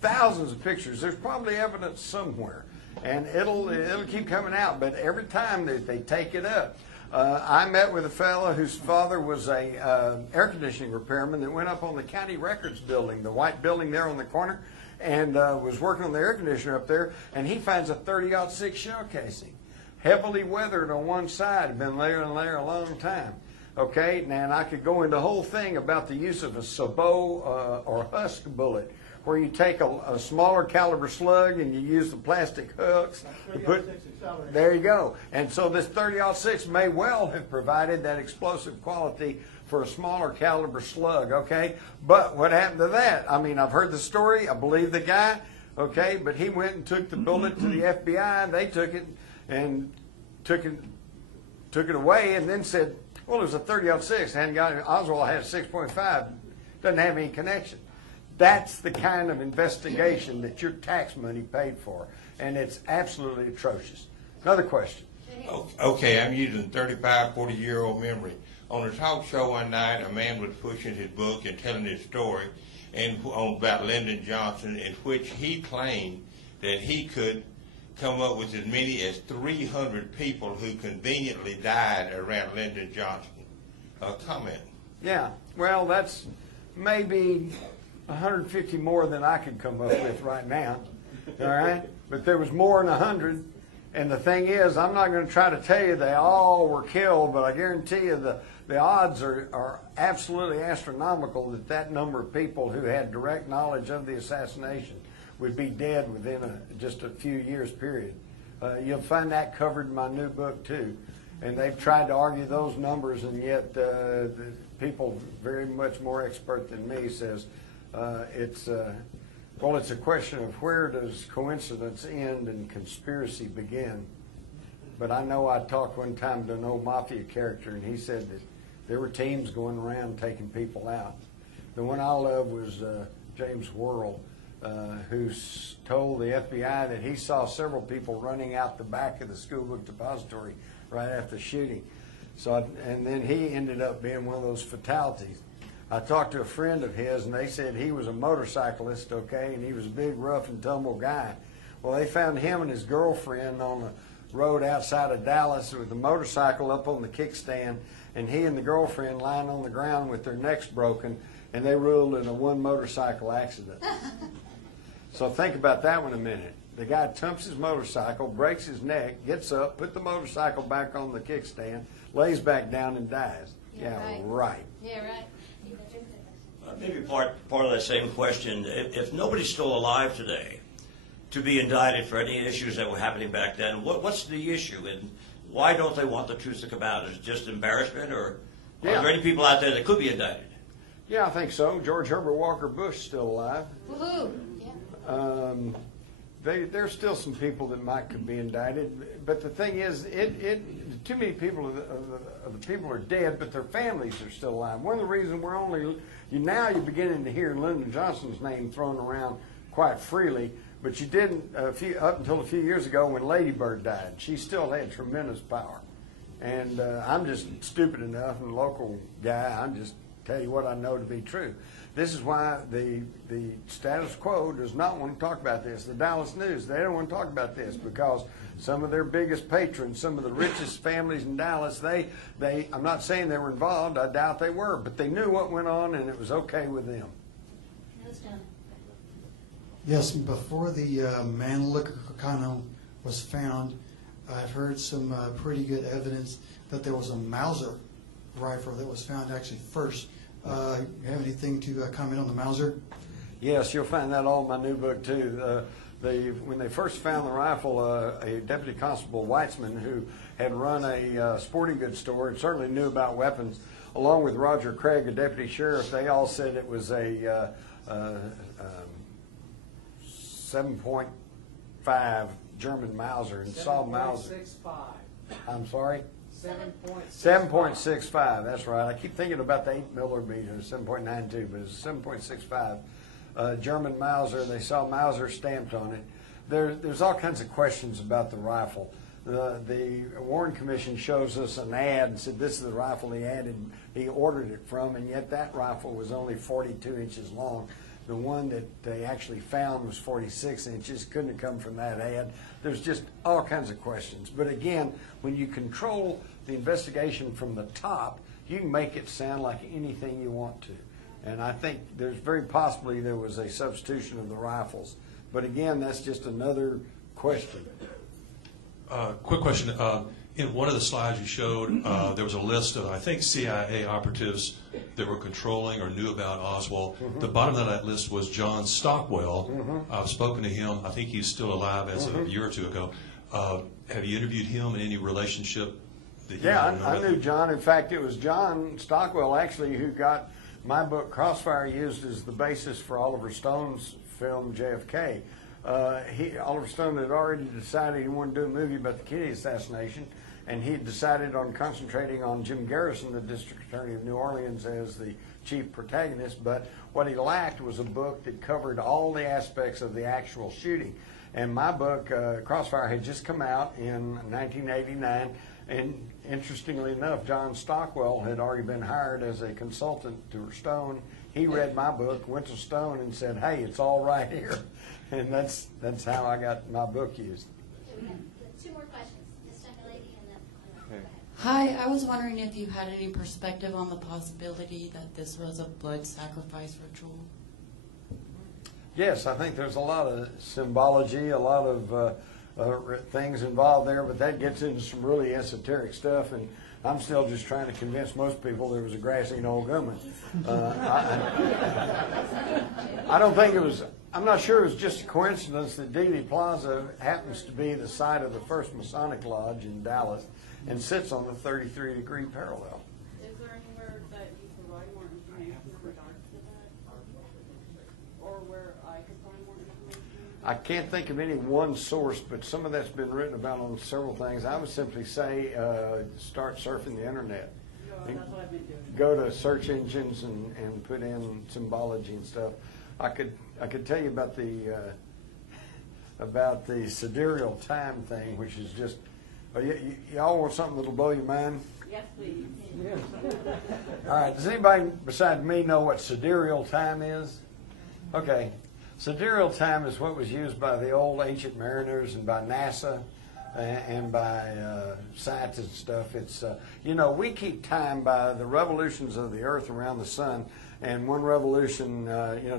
thousands of pictures. There's probably evidence somewhere, and it'll keep coming out, but every time they take it up. I met with a fellow whose father was a air conditioning repairman that went up on the county records building, the white building there on the corner, and was working on the air conditioner up there, and he finds a 30-06 shell casing, heavily weathered on one side, been there and there a long time. Okay, now and I could go into a whole thing about the use of a sabot or husk bullet where you take a smaller caliber slug and you use the plastic hooks to put. 30-06 accelerator. There you go. And so this 30-06 may well have provided that explosive quality for a smaller caliber slug, okay? But what happened to that? I mean, I've heard the story. I believe the guy, okay? But he went and took the bullet to the FBI, and they took it and took it away, and then said, well, it was a 30-06. Hadn't got it. Oswald had a 6.5. Doesn't have any connection. That's the kind of investigation that your tax money paid for, and it's absolutely atrocious. Another question. Okay, I'm using 35, 40-year-old memory. On a talk show one night, a man was pushing his book and telling his story about Lyndon Johnson, in which he claimed that he could come up with as many as 300 people who conveniently died around Lyndon Johnson. Comment. Yeah, well, that's maybe 150 more than I could come up with right now, all right? But there was more than 100, and the thing is, I'm not going to try to tell you they all were killed, but I guarantee you the odds are absolutely astronomical that number of people who had direct knowledge of the assassination would be dead within just a few years period. You'll find that covered in my new book too. And they've tried to argue those numbers, and yet the people very much more expert than me says it's a question of where does coincidence end and conspiracy begin. But I know I talked one time to an old mafia character, and he said that there were teams going around taking people out. The one I love was James Worrell, who told the FBI that he saw several people running out the back of the school book depository right after the shooting. And then he ended up being one of those fatalities. I talked to a friend of his, and they said he was a motorcyclist, okay, and he was a big, rough and tumble guy. Well, they found him and his girlfriend on the road outside of Dallas with the motorcycle up on the kickstand, and he and the girlfriend lying on the ground with their necks broken, and they ruled in a one motorcycle accident. So think about that one a minute. The guy tumps his motorcycle, breaks his neck, gets up, put the motorcycle back on the kickstand, lays back down and dies. Yeah, right. Yeah, right. Maybe part of that same question. If nobody's still alive today to be indicted for any issues that were happening back then, what's the issue, and why don't they want the truth to come out? Is it just embarrassment, or are there any people out there that could be indicted? Yeah, I think so. George Herbert Walker Bush is still alive. Woohoo! Yeah. There's still some people that could be indicted, but the thing is, too many people of the people are dead, but their families are still alive. One of the reasons now you're beginning to hear Lyndon Johnson's name thrown around quite freely, but you didn't up until a few years ago when Lady Bird died. She still had tremendous power, and I'm just stupid enough, and a local guy, I'm just tell you what I know to be true. This is why the status quo does not want to talk about this. The Dallas News, they don't want to talk about this because some of their biggest patrons, some of the richest families in Dallas, I'm not saying they were involved, I doubt they were, but they knew what went on and it was okay with them. Yes, before the Manlicano was found, I've heard some pretty good evidence that there was a Mauser rifle that was found actually first. You have anything to comment on the Mauser? Yes, you'll find that all in my new book too. When they first found the rifle, a Deputy Constable Weitzman, who had run a sporting goods store and certainly knew about weapons, along with Roger Craig, a deputy sheriff, they all said it was a 7.5 German Mauser, and saw Mauser. 7.65. I'm sorry? 7.65. That's right. I keep thinking about the 8mm, 7.92, but it's 7.65. German Mauser. They saw Mauser stamped on it. There's all kinds of questions about the rifle. The Warren Commission shows us an ad and said this is the rifle he ordered it from, and yet that rifle was only 42 inches long. The one that they actually found was 46 inches. Couldn't have come from that ad. There's just all kinds of questions. But again, when you control the investigation from the top, you can make it sound like anything you want to. And I think there's very possibly there was a substitution of the rifles. But again, that's just another question. Quick question. In one of the slides you showed, there was a list of, I think, CIA operatives that were controlling or knew about Oswald. The bottom of that list was John Stockwell. I've spoken to him. I think he's still alive as of a year or two ago. Have you interviewed him in any relationship? That you Yeah, know I with? knew John. In fact, it was John Stockwell actually who got my book Crossfire used as the basis for Oliver Stone's film JFK. Oliver Stone had already decided he wanted to do a movie about the Kennedy assassination, and he had decided on concentrating on Jim Garrison, the district attorney of New Orleans, as the chief protagonist. But what he lacked was a book that covered all the aspects of the actual shooting. And my book, Crossfire, had just come out in 1989, and interestingly enough, John Stockwell had already been hired as a consultant to Stone. He read my book, went to Stone, and said, "Hey, it's all right here," and that's how I got my book used. Okay, we have 2 more questions. This second lady and then. Go ahead. Hi, I was wondering if you had any perspective on the possibility that this was a blood sacrifice ritual. Yes, I think there's a lot of symbology, a lot of things involved there, but that gets into some really esoteric stuff, and I'm still just trying to convince most people there was a grass-eating old gunman. I don't think it was, I'm not sure it was just a coincidence that Dealey Plaza happens to be the site of the first Masonic Lodge in Dallas and sits on the 33-degree parallel. Is there anywhere that you provide more information in regards to that? Or where I could find more information? I can't think of any one source, but some of that's been written about on several things. I would simply say start surfing the internet. No, that's what I've been doing. Go to search engines and put in symbology and stuff. I could tell you about the sidereal time thing, which is just. Y'all want something that'll blow your mind? Yes, please. All right. Does anybody besides me know what sidereal time is? Okay. Sidereal time is what was used by the old ancient mariners and by NASA and by scientists and stuff. It's, we keep time by the revolutions of the Earth around the sun, and one revolution,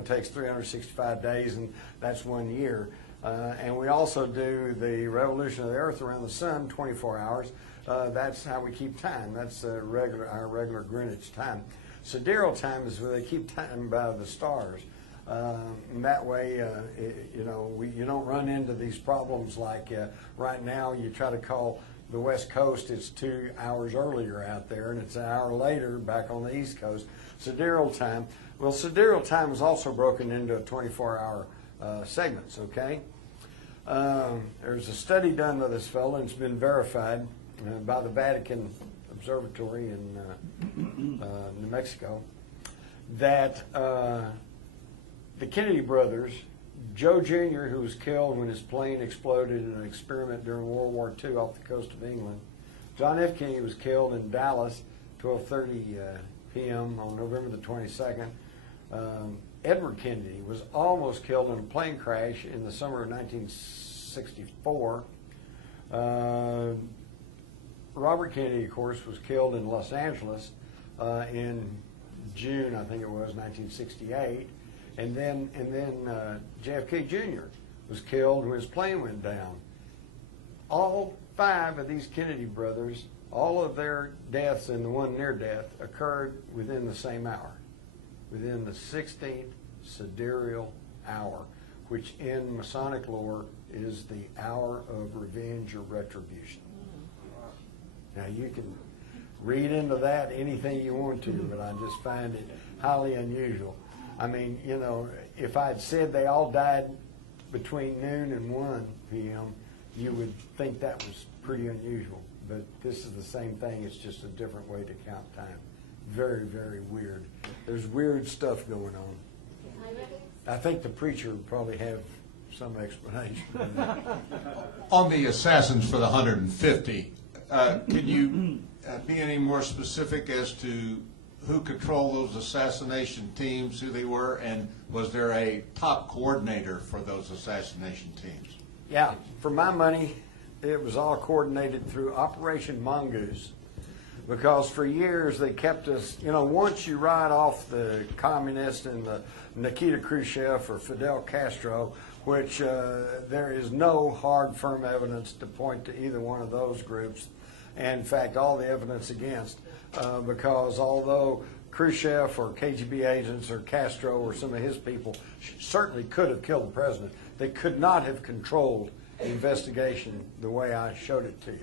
takes 365 days, and that's 1 year. And we also do the revolution of the Earth around the sun, 24 hours. That's how we keep time. That's our regular Greenwich time. Sidereal time is where they keep time by the stars. And that way, you don't run into these problems like right now you try to call the West Coast, it's 2 hours earlier out there, and it's an hour later back on the East Coast. Sidereal time. Well, sidereal time is also broken into 24-hour segments, okay? There's a study done by this fellow, and it's been verified by the Vatican Observatory in New Mexico, that the Kennedy brothers, Joe Jr., who was killed when his plane exploded in an experiment during World War II off the coast of England, John F. Kennedy was killed in Dallas, 12:30 p.m. on November the 22nd. Edward Kennedy was almost killed in a plane crash in the summer of 1964. Robert Kennedy, of course, was killed in Los Angeles in June, I think it was, 1968. And then JFK Jr. was killed when his plane went down. All 5 of these Kennedy brothers, all of their deaths and the one near death occurred within the same hour, within the 16th sidereal hour, which in Masonic lore is the hour of revenge or retribution. Now you can read into that anything you want to, but I just find it highly unusual. I mean, if I'd said they all died between noon and 1 p.m., you would think that was pretty unusual. But this is the same thing. It's just a different way to count time. Very, very weird. There's weird stuff going on. I think the preacher would probably have some explanation. On the assassins for the 150, can you be any more specific as to who controlled those assassination teams, who they were, and was there a top coordinator for those assassination teams? Yeah, for my money, it was all coordinated through Operation Mongoose, because for years they kept us, once you write off the communists and the Nikita Khrushchev or Fidel Castro, which there is no hard, firm evidence to point to either one of those groups, and in fact, all the evidence against, because although Khrushchev or KGB agents or Castro or some of his people certainly could have killed the president, they could not have controlled the investigation the way I showed it to you.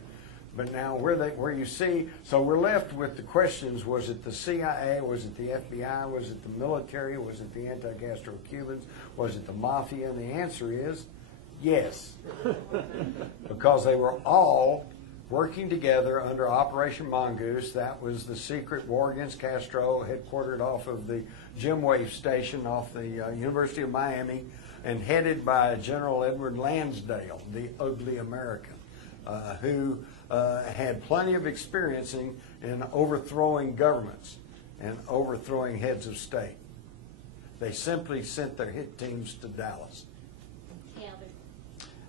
But now where you see, so we're left with the questions: was it the CIA? Was it the FBI? Was it the military? Was it the anti-Castro Cubans? Was it the mafia? And the answer is yes, because they were all working together under Operation Mongoose. That was the secret war against Castro, headquartered off of the Jim Wave Station off the University of Miami, and headed by General Edward Lansdale, the ugly American, who had plenty of experience in overthrowing governments and overthrowing heads of state. They simply sent their hit teams to Dallas.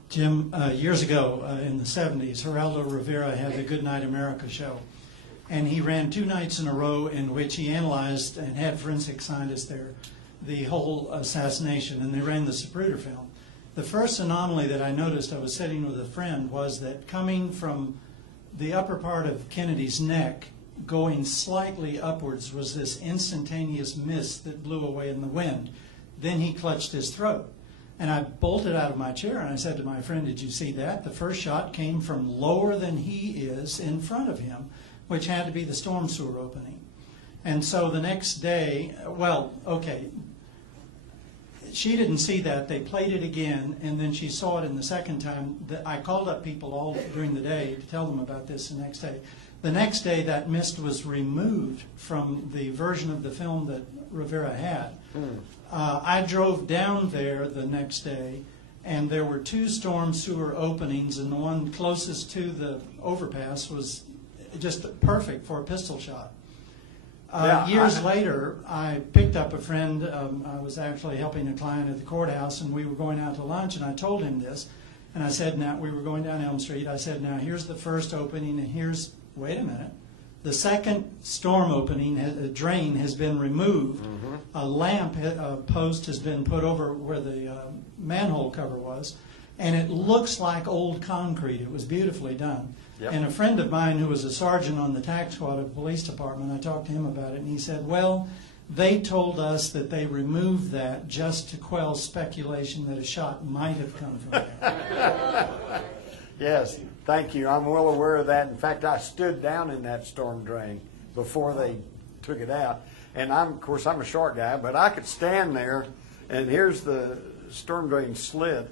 Jim, years ago in the 70s, Geraldo Rivera had the Good Night America show. And he ran 2 nights in a row in which he analyzed and had forensic scientists there the whole assassination, and they ran the Zapruder film. The first anomaly that I noticed, I was sitting with a friend, was that coming from the upper part of Kennedy's neck, going slightly upwards, was this instantaneous mist that blew away in the wind. Then he clutched his throat. And I bolted out of my chair and I said to my friend, "Did you see that? The first shot came from lower than he is in front of him, which had to be the storm sewer opening." And so the next day, well, okay, she didn't see that. They played it again, and then she saw it in the second time. I called up people all during the day to tell them about this the next day. The next day, that mist was removed from the version of the film that Rivera had. I drove down there the next day, and there were 2 storm sewer openings, and the one closest to the overpass was just perfect for a pistol shot. Years later, I picked up a friend. I was actually helping a client at the courthouse, and we were going out to lunch, and I told him this. And I said, now, we were going down Elm Street. I said, now, here's the first opening, and here's, wait a minute, the second storm opening, a drain has been removed. A lamp post has been put over where the manhole cover was, and it looks like old concrete. It was beautifully done. Yep. And a friend of mine who was a sergeant on the tax squad of the police department, I talked to him about it, and he said, well, they told us that they removed that just to quell speculation that a shot might have come from there. Yes, thank you. I'm well aware of that. In fact, I stood down in that storm drain before they took it out. And of course, I'm a short guy, but I could stand there, and here's the storm drain slit.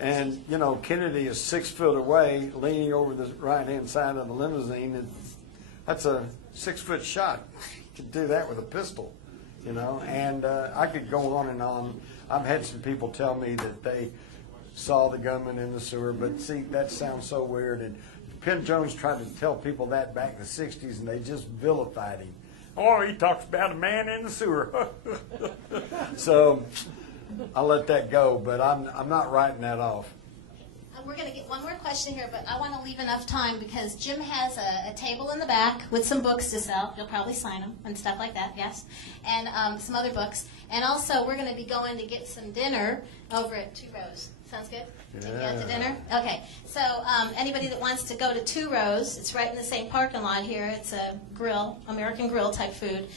And, you know, Kennedy is 6 foot away, leaning over the right-hand side of the limousine. And that's a 6-foot shot. You could do that with a pistol, you know. And I could go on and on. I've had some people tell me that they saw the gunman in the sewer, but see, that sounds so weird. And Penn Jones tried to tell people that back in the 60s, and they just vilified him. Oh, he talks about a man in the sewer. So I'll let that go, but I'm not writing that off. We're going to get one more question here, but I want to leave enough time because Jim has a table in the back with some books to sell. You'll probably sign them and stuff like that, yes, and some other books. And also, we're going to be going to get some dinner over at Two Rows. Sounds good? Take you out to dinner? Okay. So anybody that wants to go to Two Rows, it's right in the same parking lot here. It's a grill, American grill type food.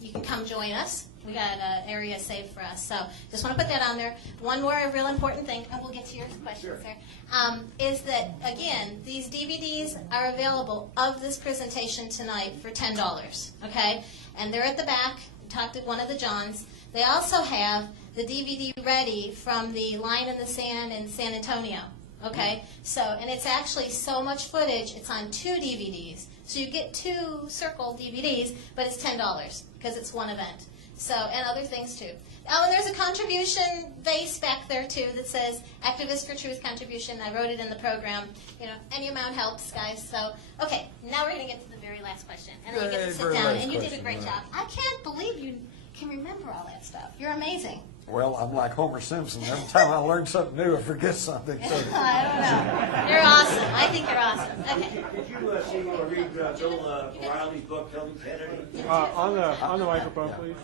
You can come join us. We got an area saved for us. So just want to put that on there. One more real important thing, and we'll get to your questions, sir, is that, again, these DVDs are available of this presentation tonight for $10, okay? And they're at the back. Talk to one of the Johns. They also have the DVD ready from the Line in the Sand in San Antonio, okay? So, and it's actually so much footage, it's on 2 DVDs. So you get 2 circle DVDs, but it's $10 because it's one event. So, and other things too. Oh, and there's a contribution base back there too that says Activist for Truth contribution. I wrote it in the program. You know, any amount helps, guys. So, okay, now we're going to get to the very last question. And then you get to sit down, and you did a great job. I can't believe you can remember all that stuff. You're amazing. Well, I'm like Homer Simpson. Every time I learn something new, I forget something. So. I don't know. You're awesome. I think you're awesome. Okay. Did you see or read Bill O'Reilly's book, Killing Kennedy? On the microphone, please.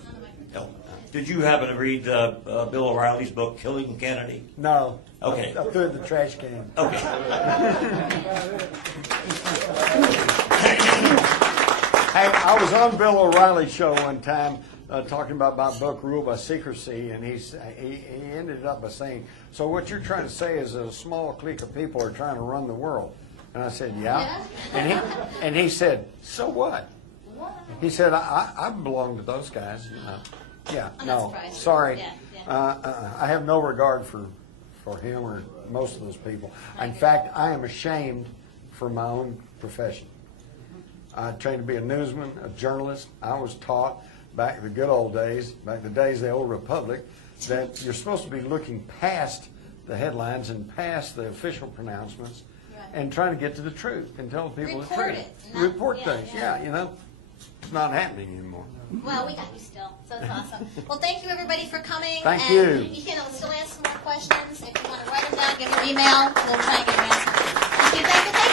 No. Did you happen to read Bill O'Reilly's book, Killing Kennedy? No. Okay. I threw it in the trash can. Okay. Hey, I was on Bill O'Reilly's show one time talking about my book, Rule by Secrecy, and he ended up by saying, so what you're trying to say is that a small clique of people are trying to run the world. And I said, yeah. And he said, so what? He said, I belong to those guys. Yeah, I'm not no, surprised. sorry. Yeah. I have no regard for him or most of those people. In fact, I am ashamed for my own profession. I trained to be a newsman, a journalist. I was taught back in the good old days, back in the days of the old republic, that you're supposed to be looking past the headlines and past the official pronouncements and trying to get to the truth and tell people the truth. Report things, you know. It's not happening anymore. Well, we got you still, so it's awesome. Well, thank you everybody for coming. Thank and you. You can still ask some more questions. If you want to write them down, give your email. We'll try and get an answer. Thank you, thank you, thank you.